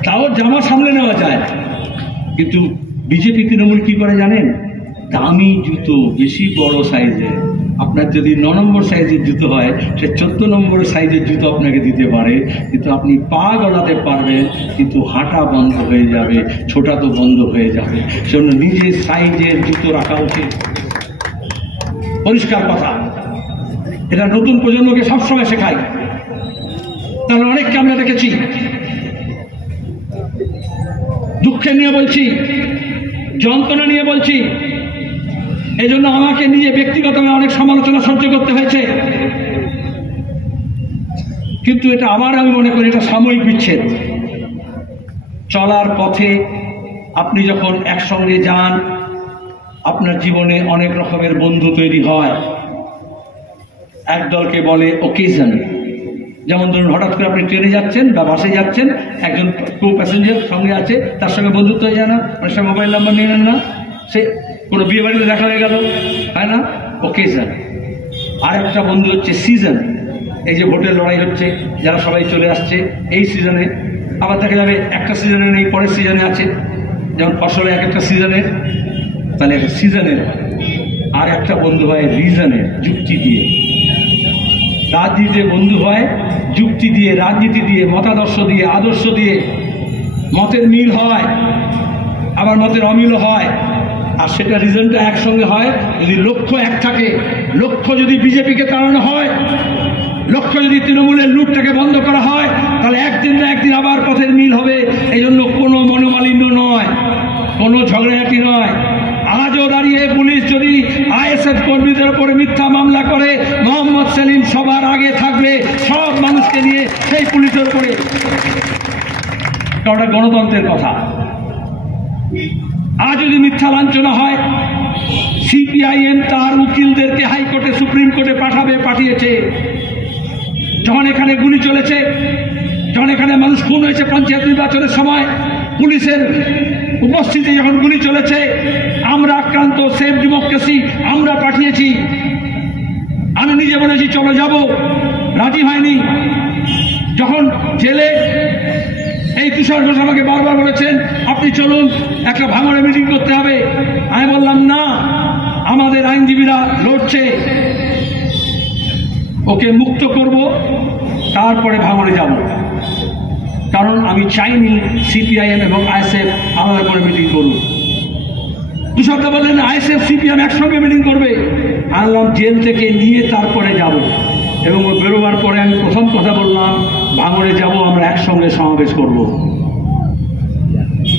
তাও জামা সামলে নেওয়া যায়, কিন্তু বিজেপি তৃণমূল কি করে জানেন? দামি জুতো বেশি বড় সাইজের, আপনার যদি 9 নম্বর সাইজের জুতো হয়, সে 14 নম্বর সাইজের জুতো আপনাকে দিতে পারে, কিন্তু আপনি পা গলাতে পারবেন, কিন্তু হাঁটা বন্ধ হয়ে যাবে, ছোটা তো বন্ধ হয়ে যাবে। সেজন্য নিজের সাইজের জুতো রাখা উচিত। পরিষ্কার কথা, এটা নতুন প্রজন্মকে সবসময় শেখাই। তাহলে অনেককে আমরা দেখেছি, দুঃখে নিয়ে বলছি, যন্ত্রণা নিয়ে বলছি, এই জন্য আমাকে নিজে ব্যক্তিগতভাবে অনেক সমালোচনা সহ্য করতে হয়েছে, কিন্তু এটা আবার আমি মনে করি এটা সাময়িক বিচ্ছেদ। চলার পথে আপনি যখন একসঙ্গে যান, আপনার জীবনে অনেক রকমের বন্ধু তৈরি হয়। একদলকে বলে ওকেশন, যেমন ধরুন হঠাৎ করে আপনি ট্রেনে যাচ্ছেন বা বাসে যাচ্ছেন, একজন কো প্যাসেঞ্জার সঙ্গে আছে, তার সঙ্গে বন্ধুত্ব হয়ে যায় না, অনেক সময় মোবাইল নাম্বার নিয়ে নেন না, সে কোনো বিয়ে বাড়িতে দেখা হয়ে গেল, হয় না? ওকেশন। আর একটা বন্ধু হচ্ছে সিজন, এই যে ভোটের লড়াই হচ্ছে, যারা সবাই চলে আসছে এই সিজনে, আবার দেখা যাবে একটা সিজনে নেই, পরের সিজনে আছে, যেমন ফসলে এক একটা সিজনের, তাহলে একটা সিজনের। আর একটা বন্ধু হয় রিজনের, যুক্তি দিয়ে। রাজনীতিতে বন্ধু হয় যুক্তি দিয়ে, রাজনীতি দিয়ে, মতাদর্শ দিয়ে, আদর্শ দিয়ে। মতের মিল হয়, আবার মতের অমিলও হয়, আর সেটা রিজনটা একসঙ্গে হয় যদি লক্ষ্য এক থাকে। লক্ষ্য যদি বিজেপিকে তাড়ানো হয়, লক্ষ্য যদি তৃণমূলের লুটটাকে বন্ধ করা হয়, তাহলে একদিন না একদিন আবার পথের মিল হবে। এই জন্য কোনো মনোমালিন্য নয়, কোনো ঝগড়াঝাটি নয়। আজও দাঁড়িয়ে পুলিশ যদি আইএসএফ কর্মীদের উপরে মিথ্যা মামলা করে, মোহাম্মদ সেলিম সবার আগে থাকবে, সব মানুষকে নিয়ে সেই পুলিশের উপরে, কারণ গণতন্ত্রের কথা। আজ যদি মিথ্যা লাঞ্ছনা হয়, সিপিআইএম তার উকিলদেরকে হাইকোর্টে, সুপ্রিম কোর্টে পাঠিয়েছে। যখন এখানে গুলি চলেছে, যখন এখানে মানুষ খুন হয়েছে পঞ্চায়েত নির্বাচনের সময়, পুলিশের উপস্থিতি যখন গুলি চলেছে, আমরা আক্রান্ত, সেভ ডেমোক্রেসি আমরা পাঠিয়েছি। আমি নিজে বলেছি চলো যাব, রাজি হয়নি। যখন জেলে এই তুষার ঘোষ আমাকে বারবার বলেছেন আপনি চলুন একটা ভাঙড়ে মিটিং করতে হবে, আমি বললাম না, আমাদের আইনজীবীরা লড়ছে, ওকে মুক্ত করব, তারপরে ভাঙড়ে যাব। কারণ আমি চাইনি সিপিআইএম এবং আইএসএফ আমাদের উপরে মিটিং করুন। তুষারদা বললেন আইএসএফ সিপিএম একসঙ্গে মিটিং করবে। আনলাম জেল থেকে নিয়ে তারপরে যাব, এবং ও বেরোবার পরে আমি প্রথম কথা বললাম ভাঙড়ে যাব, আমরা একসঙ্গে সমাবেশ করব।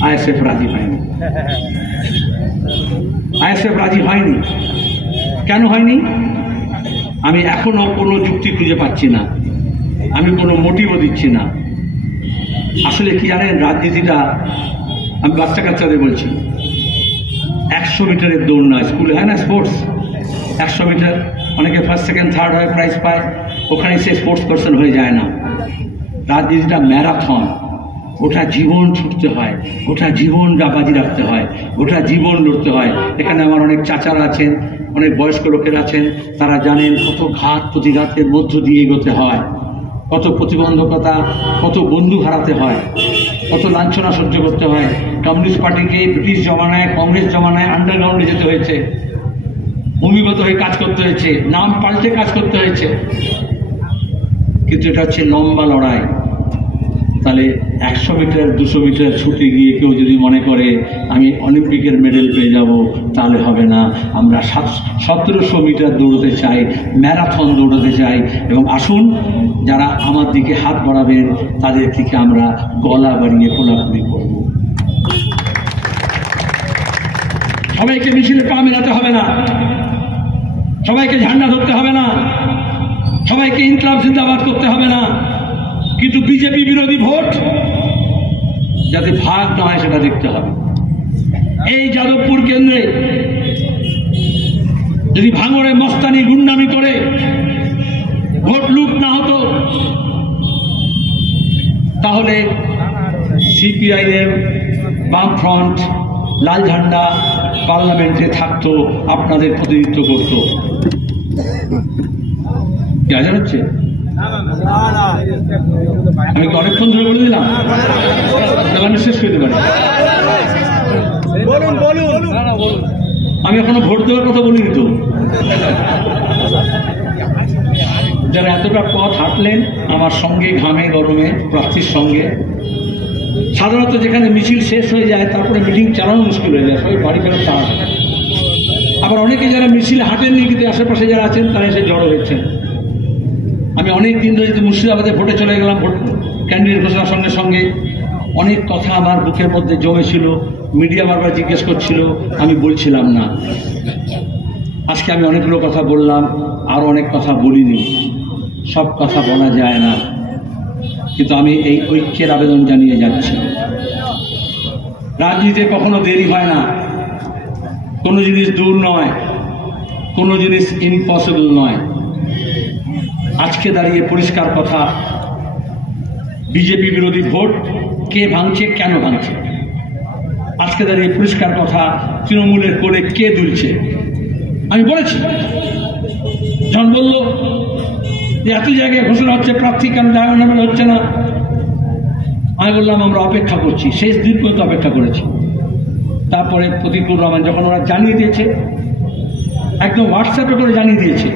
আইএসএফ রাজি হয়নি, আইএসএফ রাজি হয়নি। কেন হয়নি? আমি এখনো কোনো যুক্তি খুঁজে পাচ্ছি না, আমি কোনো মোটিভও দিচ্ছি না। আসলে কি জানেন, রাজনীতিটা, আমি বাচ্চা কাচ্চাদের বলছি, 100 মিটারের দৌড় নয়। স্কুলে হয় না স্পোর্টস, 100 মিটার, অনেকে ফার্স্ট সেকেন্ড থার্ড হয়, প্রাইজ পায়, ওখানে সে স্পোর্টস পার্সন হয়ে যায় না। রাজনীতিটা ম্যারাথন, গোটা জীবন ছুটতে হয়, গোটা জীবন বাজি রাখতে হয়, গোটা জীবন লড়তে হয়। এখানে আমার অনেক চাচারা আছেন, অনেক বয়স্ক লোকেরা আছেন, তারা জানেন কত ঘাত প্রতিঘাতের মধ্য দিয়ে এগোতে হয়, কত প্রতিবন্ধকতা, কত বন্ধু হারাতে হয়, কত লাঞ্ছনা সহ্য করতে হয়। কমিউনিস্ট পার্টিকে ব্রিটিশ জমানায়, কংগ্রেস জমানায় আন্ডারগ্রাউন্ডে যেতে হয়েছে, ভূমিগত হয়ে কাজ করতে হয়েছে, নাম পাল্টে কাজ করতে হয়েছে, কিন্তু এটা হচ্ছে লম্বা লড়াই। তাহলে 100 মিটার 200 মিটার ছুটে গিয়ে কেউ যদি মনে করে আমি অলিম্পিকের মেডেল পেয়ে যাব, তাহলে হবে না। আমরা 1700 মিটার দৌড়তে চাই, ম্যারাথন দৌড়তে চাই। এবং আসুন, যারা আমার দিকে হাত বাড়াবেন তাদের থেকে আমরা গলা বাড়িয়ে কোলাকুলি করব। সবাইকে মিছিলে পা মেলাতে হবে না, সবাইকে ঝান্ডা ধরতে হবে না, সবাইকে ইনকলাব জিন্দাবাদ করতে হবে না, কিন্তু বিজেপি বিরোধী ভোট যাতে ভাগ না হয় সেটা দেখতে হবে। এই যাদবপুর কেন্দ্রে যদি ভাঙড়ে মস্তানি গুন্ডামি করে ভোট লুট না হতো, তাহলে সিপিআইএম, বামফ্রন্ট, লাল ঝান্ডা পার্লামেন্টে থাকতো, আপনাদের প্রতিনিধিত্ব করত। কি হাজার হচ্ছে? আমি কি অনেকক্ষণ ধরে বলে দিলাম? তাহলে আমি শেষ করতে পারি। আমি এখনো ভোট দেওয়ার কথা বলিনি তো। যারা এতটা পথ হাঁটলেন আমার সঙ্গে, ঘামে গরমে প্রার্থীর সঙ্গে, সাধারণত যেখানে মিছিল শেষ হয়ে যায় তারপরে মিটিং চালানো মুশকিল হয়ে যায়, সবাই বাড়ি ফেরার তাড়া। আবার অনেকে যারা মিছিলে হাঁটেননি কিন্তু আশেপাশে যারা আছেন তারা এসে জড়ো হয়েছেন। আমি অনেক দিন ধরে মুর্শিদাবাদে ভোটে চলে গেলাম, ভোট ক্যান্ডিডেট ঘোষণার সঙ্গে সঙ্গে অনেক কথা আমার বুকের মধ্যে জমেছিল, মিডিয়া বারবার জিজ্ঞেস করছিল, আমি বলছিলাম না। আজকে আমি অনেকগুলো কথা বললাম, আরো অনেক কথা বলিনি, সব কথা বলা যায় না, কিন্তু আমি এই ঐক্যের আবেদন জানিয়ে যাচ্ছি। রাজনীতিতে কখনো দেরি হয় না, কোনো জিনিস দূর নয়, কোনো জিনিস ইম্পসিবল নয়। আজকে দাঁড়িয়ে পরিষ্কার কথা, বিজেপি বিরোধী ভোট কে ভাঙছে, কেন ভাঙছে? আজকে দাঁড়িয়ে পরিষ্কার কথা, তৃণমূলের কোলে কে দুলছে? আমি বলেছি, যখন বলল যে এত জায়গায় ঘোষণা হচ্ছে প্রার্থী, কেন ডায়মন্ড হচ্ছে না, আমি বললাম আমরা অপেক্ষা করছি, শেষ দিন পর্যন্ত অপেক্ষা করেছি। তারপরে প্রতিকুর রহমান যখন ওরা জানিয়ে দিয়েছে, একদম হোয়াটসঅ্যাপে করে জানিয়ে দিয়েছে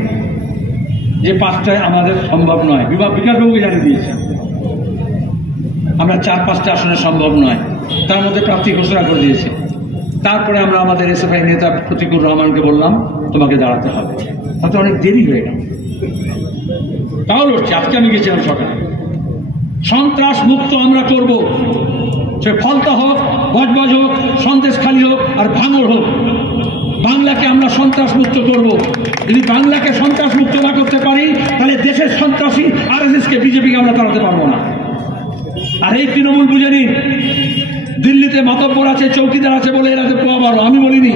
যে 5টায় আমাদের সম্ভব নয়, বিকাশবাবুকে জানিয়ে দিয়েছে আমরা 4-5টা আসনে সম্ভব নয়, তার মধ্যে প্রার্থী ঘোষণা করে দিয়েছে। তারপরে আমরা আমাদের এসএফআই নেতা প্রতিকুর রহমানকে বললাম তোমাকে দাঁড়াতে হবে, হয়তো অনেক দেরি হয়ে গেল, তাও লড়ছে। আজকে আমি গেছিলাম সকালে, সন্ত্রাস মুক্ত আমরা করব, সে ফলতা হোক, বজবজ হোক, সন্দেশখালী হোক আর ভাঙড় হোক, বাংলাকে আমরা সন্ত্রাস মুক্ত করব। যদি বাংলাকে সন্ত্রাস মুক্ত না করতে পারি, তাহলে দেশের সন্ত্রাসী আরএসএসকে, বিজেপিকে আমরা তাড়াতে পারবো না। আর এই তৃণমূল বুঝে নিন, দিল্লিতে মাতব্বর আছে, চৌকিদার আছে বলে এরা তো পোয়াবারো, আমি বলিনি।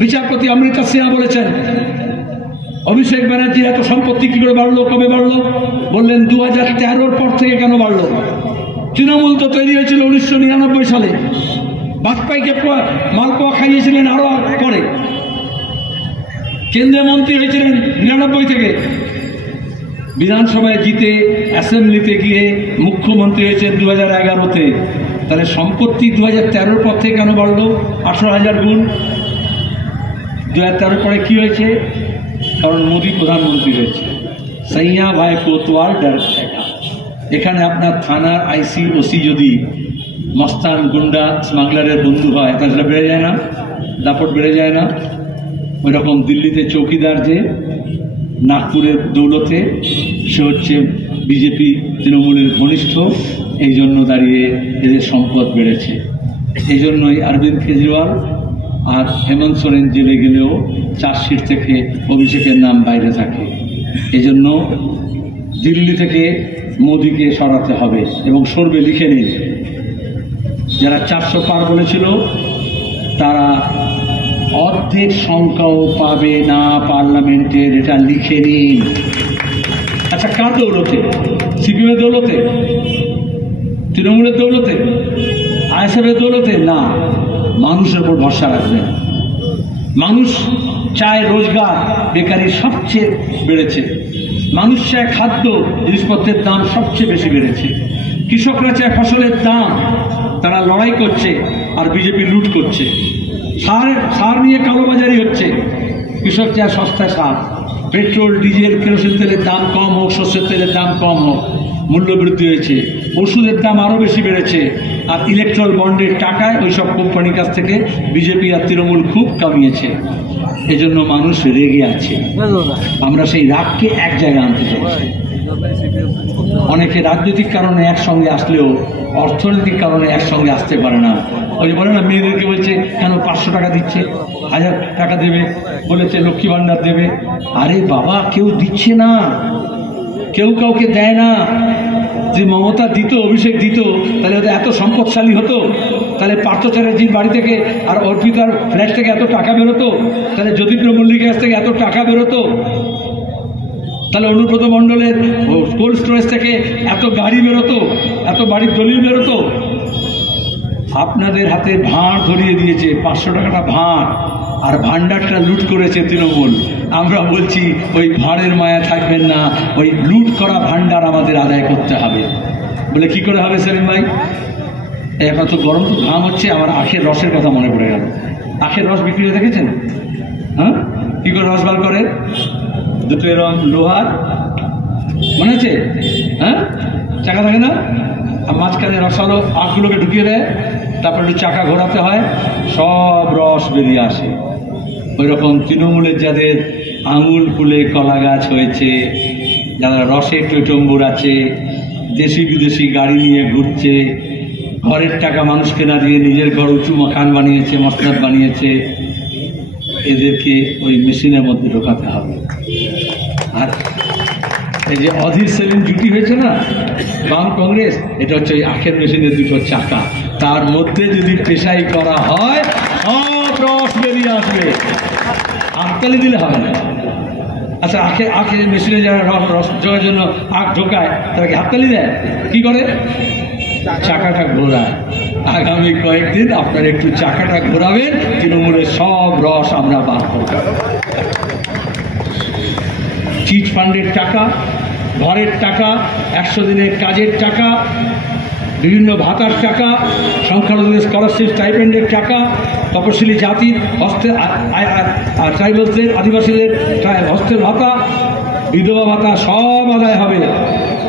বিচারপতি অমৃতা সিনহা বলেছেন অভিষেক ব্যানার্জির এত সম্পত্তি কি করে বাড়লো, কবে বাড়লো? বললেন 2013-র পর থেকে কেন বাড়লো? তৃণমূল তো তৈরি হয়েছিল 1999 সালে, বাজপেয়ীকে মালপোয়া খাইয়েছিলেন আরো পরে, কেন্দ্রীয় মন্ত্রী হয়েছিলেন 99 থেকে, বিধানসভায় জিতে অ্যাসেম্বলিতে গিয়ে মুখ্যমন্ত্রী হয়েছেন 2011-তে। তাহলে সম্পত্তি 2013-র পর থেকে কেন বাড়লো 18,000 গুণ? 2013 পরে কি হয়েছে? কারণ মোদী প্রধানমন্ত্রী হয়েছে। সাইয়া ভাই কোতোয়াল ডর জায়গা। এখানে আপনার থানার আইসি ওসি যদি মস্তান গুন্ডা স্মাগলারের বন্ধু হয় তাহলে বেড়ে যায় না, দাপট বেড়ে যায় না? ওই রকম দিল্লিতে চৌকিদার যে নাগপুরের দৌলতে, সে হচ্ছে বিজেপি তৃণমূলের ঘনিষ্ঠ, এই জন্য দাঁড়িয়ে এদের সম্পদ বেড়েছে। এই জন্যই অরবিন্দ কেজরিওয়াল আর হেমন্ত সোরেন জেলে গেলেও চার্জশিট থেকে অভিষেকের নাম বাইরে থাকে। এই জন্য দিল্লি থেকে মোদীকে সরাতে হবে এবং সরবে, লিখে নিন। যারা 400 পার বলেছিল তারা অর্ধেক সংখ্যাও পাবে না পার্লামেন্টের, এটা লিখে নিন। আচ্ছা, কার দৌলতে? সিপিএমের দৌলতে? তৃণমূলের দৌলতে? আইএসএফের দৌলতে? না, মানুষের উপর ভরসা রাখবেন। মানুষ চায় রোজগার, বেকারি সবচেয়ে বেড়েছে। মানুষ চায় খাদ্য, জিনিসপত্রের দাম সবচেয়ে বেশি বেড়েছে। কৃষকরা চায় ফসলের দাম, তারা লড়াই করছে আর বিজেপি লুট করছে। সার নিয়ে কালোবাজারি হচ্ছে, কৃষক চায় সস্তায় সার। পেট্রোল, ডিজেল, কেরোসিন তেলের দাম কম হোক, সর্ষের তেলের দাম কম হোক, মূল্য বৃদ্ধি হয়েছে। ওষুধের দাম আরো বেশি বেড়েছে। আর ইলেকট্রাল বন্ডের টাকায় ওইসব কোম্পানির কাছ থেকে বিজেপি আর তৃণমূল খুব কামিয়েছে। এজন্য মানুষ রেগে আছে। আমরা সেই রাগকে এক জায়গায় আনতে চাইছি। অনেকে রাজনৈতিক কারণে একসঙ্গে আসলেও অর্থনৈতিক কারণে একসঙ্গে আসতে পারে না। ওই বলে না, মেয়েদেরকে বলছে কেন 500 টাকা দিচ্ছে, 1000 টাকা দেবে, বলেছে লক্ষ্মী ভান্ডার দেবে। আরে বাবা, কেউ দিচ্ছে না, কেউ কাউকে দেয় না। যে মমতা দিত, অভিষেক দিত, তাহলে ওদের এত সম্পদশালী হতো? তাহলে পার্থ চ্যাটার্জির বাড়ি থেকে আর অর্পিতার ফ্ল্যাট থেকে এত টাকা বেরোতো? তাহলে যতীন্দ্র মল্লিকের কাছ থেকে এত টাকা বেরোতো? তাহলে অনুব্রত মণ্ডলের কোল্ড স্টোরেজ থেকে এত গাড়ি বেরোতো, এত বাড়ির দলিল বেরোতো? আপনাদের হাতে ভাঁড় ধরিয়ে দিয়েছে, 500 টাকাটা ভাঁড়, আর ভান্ডারটা লুট করেছে তৃণমূল। আমরা বলছি ওই ভাঁড়ের মায়া থাকবেন না, ওই লুট করা ভান্ডার আমাদের আদায় করতে হবে। বলে কি করে হবে সেলিম ভাই? এখন তো গরম, তো ঘাম হচ্ছে, আমার আখের রসের কথা মনে পড়ে গেল। আখের রস বিক্রি হয়ে দেখেছেন? হ্যাঁ, কি করে রস বার করে? দুটো এরকম লোহার, মনে হচ্ছে, হ্যাঁ, চাকা থাকে না, আর মাঝখানে রসালো আখগুলোকে ঢুকিয়ে দেয়, তারপর একটু চাকা ঘোরাতে হয়, সব রস বেরিয়ে আসে। ওই রকম তৃণমূলের যাদের আঙুল ফুলে কলা গাছ হয়েছে, যারা রসে টইটম্বুর আছে, দেশি বিদেশি গাড়ি নিয়ে ঘুরছে, ঘরের টাকা মানুষকে না দিয়ে নিজের ঘর উঁচু মাকান বানিয়েছে, মসনাদ বানিয়েছে, এদেরকে ওই মেশিনের মধ্যে ঢোকাতে হবে। আর এই যে অধীর সেলিম জুটি হয়েছে না, বাম কংগ্রেস, এটা হচ্ছে ওই আখের মেশিনের দুটো চাকা, তার মধ্যে যদি পেশাই করা হয় সব রস বেরিয়ে আসবে। হাততালি দিলে হবে না। আচ্ছা, আখের মেশিনে যারা রস ঢোকার জন্য আখ ঢোকায়, তারা কি হাততালি দেয়? কি করে? চাকাটা ঘোরায়। আগামী কয়েকদিন আপনারা একটু চাকাটা ঘোরাবেন, তৃণমূলের সব রস আমরা বার করব। চিট ফান্ডের টাকা, ঘরের টাকা, 100 দিনের কাজের টাকা, বিভিন্ন ভাতার টাকা, সংখ্যালঘুদের স্কলারশিপ স্টাইপেন্ডের টাকা, তপশিলি জাতির হস্তের ট্রাইবালসদের, আদিবাসীদের হস্তের ভাতা, বিধবা ভাতা সব আদায় হবে।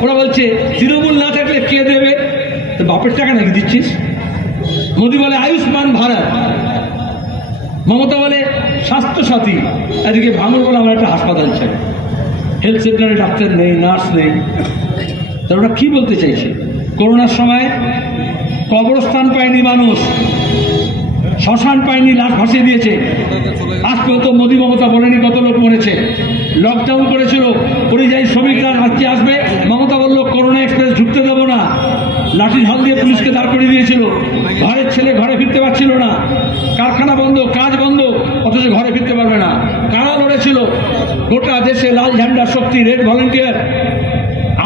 ওরা বলছে তৃণমূল না থাকলে কে দেবে? তো বাপের টাকা নাকি দিচ্ছিস? মোদি বলে আয়ুষ্মান ভারত, মমতা বলে স্বাস্থ্যসাথী, এদিকে ভাঙর বলে আমার একটা হাসপাতাল চাই, হেলথ সেন্টারে ডাক্তার নেই, নার্স নেই। তা ওরা কি বলতে চাইছে? করোনার সময় কবরস্থান পায়নি মানুষ, শ্মশান পায়নি, লাশ ভাসিয়ে দিয়েছে। আজ পর্যন্ত মোদি মমতা বলেনি কত লোক মরেছে। লকডাউন করেছিল, পরিযায়ী শ্রমিকরা রাজ্যে আসবে, মমতা বলল করোনা এক্সপ্রেস ঢুকতে দেবো না, লাঠি ঢাল দিয়ে পুলিশকে দাঁড় করিয়ে দিয়েছিল। ঘরের ছেলে ঘরে ফিরতে পারছিল না, কারখানা বন্ধ, কাজ বন্ধ, অথচ ঘরে ফিরতে পারবে না। কারা লড়েছিল? গোটা দেশে লাল ঝান্ডা শক্তি, রেড ভলেন্টিয়ার,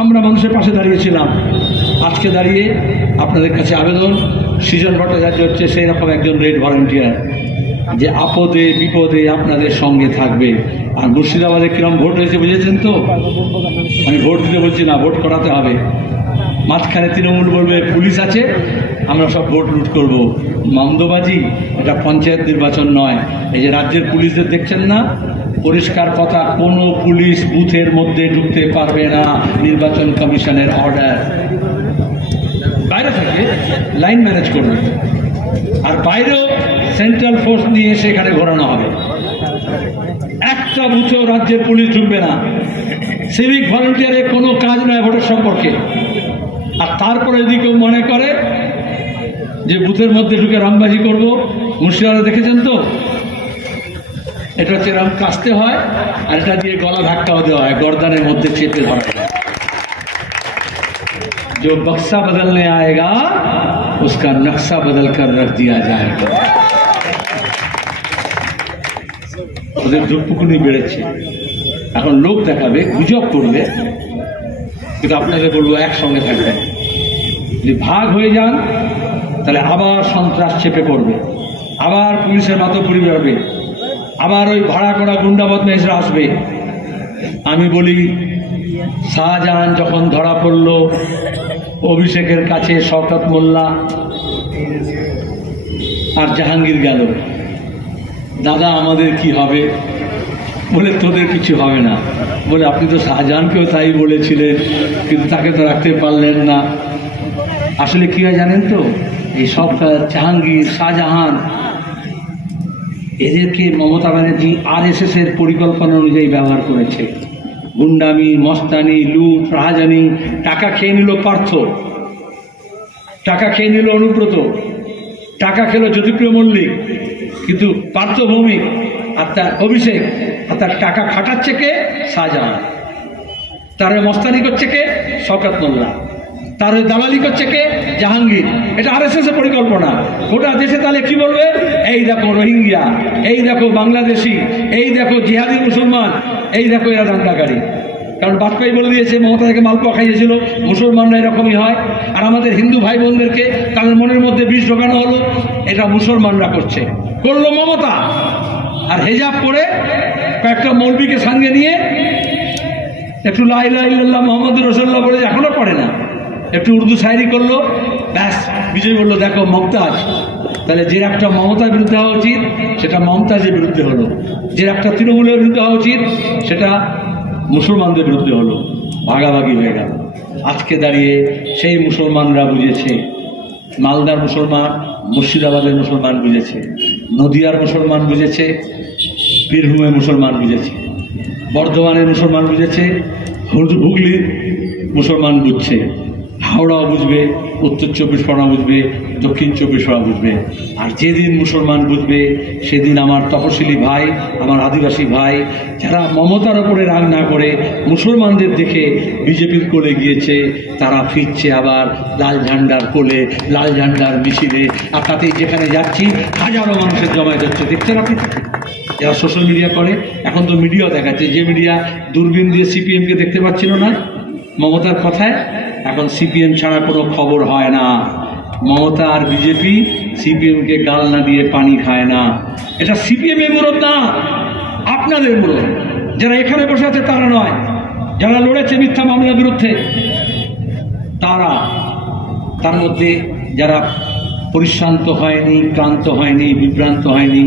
আমরা মানুষের পাশে দাঁড়িয়েছিলাম। আজকে দাঁড়িয়ে আপনাদের কাছে আবেদন, সৃজন ভট্টাচার্য হচ্ছে সেই রকম একজন রেড ভলেন্টিয়ার, যে আপদে বিপদে আপনাদের সঙ্গে থাকবে। আর মুর্শিদাবাদে কিরম ভোট হয়েছে বুঝেছেন তো? আমি ভোট দিতে বলছি না, ভোট করাতে হবে। মাঝখানে তৃণমূল বলবে পুলিশ আছে, আমরা সব ভোট লুট করব। মন্দবাজি, এটা পঞ্চায়েত নির্বাচন নয়। এই যে রাজ্যের পুলিশদের দেখছেন না, পরিষ্কার কথা, কোনো পুলিশ বুথের মধ্যে ঢুকতে পারবে না, নির্বাচন কমিশনের অর্ডার। বাইরে থেকে লাইন ম্যানেজ করবে, আর বাইরেও সেন্ট্রাল ফোর্স নিয়ে সেখানে ঘোরানো হবে। একটা বুথেও রাজ্যের পুলিশ ঢুকবে না। সিভিক ভলেন্টিয়ারের কোনো কাজ নয় ভোটের সম্পর্কে। আর তারপরে যদি কেউ মনে করে যে বুথের মধ্যে ঢুকে রংবাজি করব, মুর্শিদাবাদে দেখেছেন তো, এটা হচ্ছে রং কাস্তে হয়, আর এটা দিয়ে গলা ধাক্কাও দেওয়া হয়, গর্দানের মধ্যে চেপে ধরা হয়। जो बक्सा बदलने आएगा उसका नक्शा बदल कर रख दिया जाएगा। ওদের দুপুকুনি বেড়েছে, এখন লোক দেখাবে, গুজব করবে, কিন্তু আপনাকে বলবো একসঙ্গে থাকবেন। যদি ভাগ হয়ে যান তাহলে আবার সন্ত্রাস চেপে পড়বে, আবার পুলিশের মাতব্বরি বেরোবে, আবার ওই ভাড়া করা গুন্ডা বদমাইশরা আসবে। আমি বলি, শাহজাহান যখন ধরা পড়ল, অভিষেকের কাছে শওকত মোল্লা আর জাহাঙ্গীর গেল, দাদা আমাদের কি হবে? বলে তোদের কিছু হবে না। বলে আপনি তো শাহজাহানকেও তাই বলেছিলেন, কিন্তু তাকে তো রাখতে পারলেন না। আসলে কি হয় জানেন তো, এই শওকত, জাহাঙ্গীর, শাহজাহান, এদেরকে মমতা ব্যানার্জি RSS এর পরিকল্পনা অনুযায়ী ব্যবহার করেছে। গুন্ডামি, মস্তানি, লুট, রাহাজানি। টাকা খেয়ে নিল পার্থ, টাকা খেয়ে নিল অনুব্রত, টাকা খেলো জ্যোতিপ্রিয় মল্লিক, কিন্তু পার্থ ভৌমিক আর তার অভিষেক আর তার টাকা খাটাচ্ছে কে? শাহজাহান। তার মস্তানি করছে কে? শওকত মোল্লা। তার দালালি করছে কে? জাহাঙ্গীর। এটা আরএসএস এর পরিকল্পনা। গোটা দেশে তাহলে কি বলবে? এই দেখো রোহিঙ্গা, এই দেখো বাংলাদেশি, এই দেখো জিহাদি মুসলমান, এই দেখো এরা দাঙ্গাকারী। কারণ বাজপেয়ী বলে দিয়েছে, মমতা থেকে মালপোয়া খাইয়েছিল, মুসলমানরা এরকমই হয়। আর আমাদের হিন্দু ভাই বোনদেরকে তাদের মনের মধ্যে বিষ ঢোকানো হলো, এটা মুসলমানরা করছে। করলো মমতা। আর হেজাব পরে কয়েকটা মৌলবীকে সঙ্গে নিয়ে একটু লা ইলাহা ইল্লাল্লাহ মুহাম্মাদুর রাসূলুল্লাহ বলে, এখনো পড়ে না, একটু উর্দু শায়রি করলো, ব্যাস বিজয় বললো দেখো মমতাজ। তাহলে যে একটা মমতার বিরুদ্ধে হওয়া উচিত সেটা মমতাজের বিরুদ্ধে হলো, যে একটা তৃণমূলের বিরুদ্ধে হওয়া উচিত সেটা মুসলমানদের বিরুদ্ধে হলো, ভাগাভাগি হয়ে গেল। আজকে দাঁড়িয়ে সেই মুসলমানরা বুঝেছে, মালদার মুসলমান, মুর্শিদাবাদের মুসলমান বুঝেছে, নদিয়ার মুসলমান বুঝেছে, বীরভূমের মুসলমান বুঝেছে, বর্ধমানের মুসলমান বুঝেছে, হুগলির মুসলমান বুঝছে, হাওড়াও বুঝবে, উত্তর 24 পরগনা বুঝবে, দক্ষিণ 24 পরগনা বুঝবে। আর যেদিন মুসলমান বুঝবে সেদিন আমার তপশিলি ভাই, আমার আদিবাসী ভাই, যারা মমতার ওপরে রাগ না করে মুসলমানদের দেখে বিজেপির কোলে গিয়েছে, তারা ফিরছে আবার লাল ঝান্ডার কোলে, লাল ঝান্ডার মিছিলে। আর তাতেই যেখানে যাচ্ছি হাজারো মানুষের জমায়েত হচ্ছে, দেখছেন আপনি। যারা সোশ্যাল মিডিয়া করে, এখন তো মিডিয়াও দেখাচ্ছে, যে মিডিয়া দূরবীন দিয়ে সিপিএমকে দেখতে পাচ্ছিল না মমতার কথায়, এখন সিপিএম ছাড়া কোনো খবর হয় না। মমতা আর বিজেপি সিপিএমকে গাল না দিয়ে পানি খায় না। এটা সিপিএম এর মুরদ না, আপনাদের মুরদ। যারা এখানে বসে আছে তারা নয়, যারা লড়েছে মিথ্যা মামলার বিরুদ্ধে তারা। তার মধ্যে যারা পরিশ্রান্ত হয়নি, ক্লান্ত হয়নি, বিভ্রান্ত হয়নি,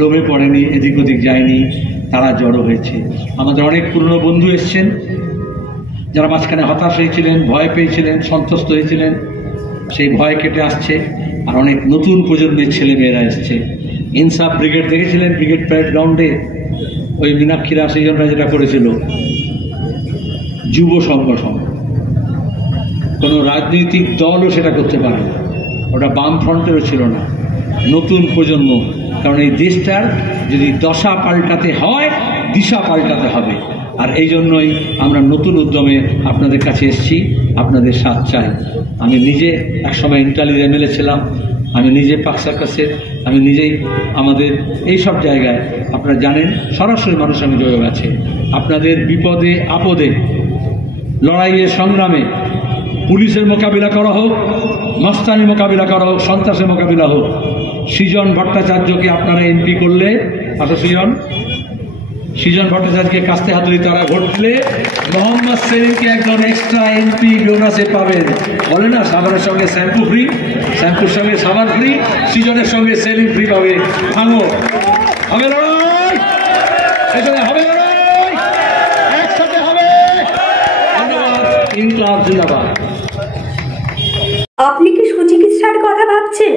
লোভে পড়েনি, এদিক ওদিক যায়নি, তারা জড়ো হয়েছে। আমাদের অনেক পুরনো বন্ধু এসছেন, যারা মাঝখানে হতাশ হয়েছিলেন, ভয় পেয়েছিলেন, সন্তুষ্ট হয়েছিলেন, সেই ভয় কেটে আসছে। আর অনেক নতুন প্রজন্মের ছেলে মেয়েরা এসছে। ইনসাফ ব্রিগেড দেখেছিলেন, ব্রিগেড প্যারেড গ্রাউন্ডে ওই মীনাক্ষীরা সেইজনরা যেটা করেছিল, যুব সংগঠন, কোনো রাজনৈতিক দলও সেটা করতে পারে না, ওটা বামফ্রন্টেরও ছিল না, নতুন প্রজন্ম। কারণ এই দেশটার যদি দশা পাল্টাতে হয়, দিশা পাল্টাতে হবে। আর এই জন্যই আমরা নতুন উদ্যমে আপনাদের কাছে এসেছি, আপনাদের সাথ চাই। আমি নিজে একসময় ইন্টালির এমএলএ ছিলাম, আমি নিজে পাক সার্কাসের, আমি নিজেই আমাদের এই সব জায়গায় আপনারা জানেন সরাসরি মানুষের সঙ্গে যোগাযোগ আছে। আপনাদের বিপদে আপদে, লড়াইয়ের সংগ্রামে, পুলিশের মোকাবিলা করা হোক, মস্তানির মোকাবিলা করা হোক, সন্ত্রাসের মোকাবিলা হোক, সৃজন ভট্টাচার্যকে আপনারা এমপি করলে, আচ্ছা সৃজন ভট্টাচার্যকে কাস্তে হাতুড়ি তারা ভোট দিলে মোহাম্মদ সেলিমকে একজন এক্সট্রা এমপি বোনাসে পাবেন। বলে না সাবানের সঙ্গে শ্যাম্পু ফ্রি, শ্যাম্পুর সঙ্গে সাবান ফ্রি, সৃজনের সঙ্গে সেলিম ফ্রি পাবে। ভাঙো, হবে লড়াই, এখানে হবে লড়াই, একসাথে হবে। ধন্যবাদ। ইনকলাব জিন্দাবাদ। আপনি কি সুচিকিৎসার কথা ভাবছেন?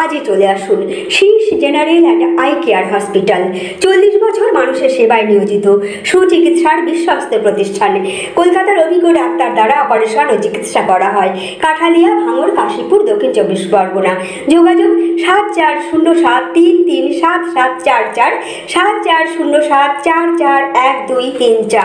আজই চলে আসুন শীষ general and eye care hospital. 40 বছর মানুষের সেবায় নিয়োজিত সুচিকিৎসার বিশ্বস্ত প্রতিষ্ঠান। কলকাতার অভিজ্ঞ ডাক্তার দ্বারা অপারেশন ও চিকিৎসা করা হয়। কাঠালিয়া, ভাঙড়, কাশীপুর, দক্ষিণ 24 পরগনা। যোগাযোগ 7407337744, 7407441234।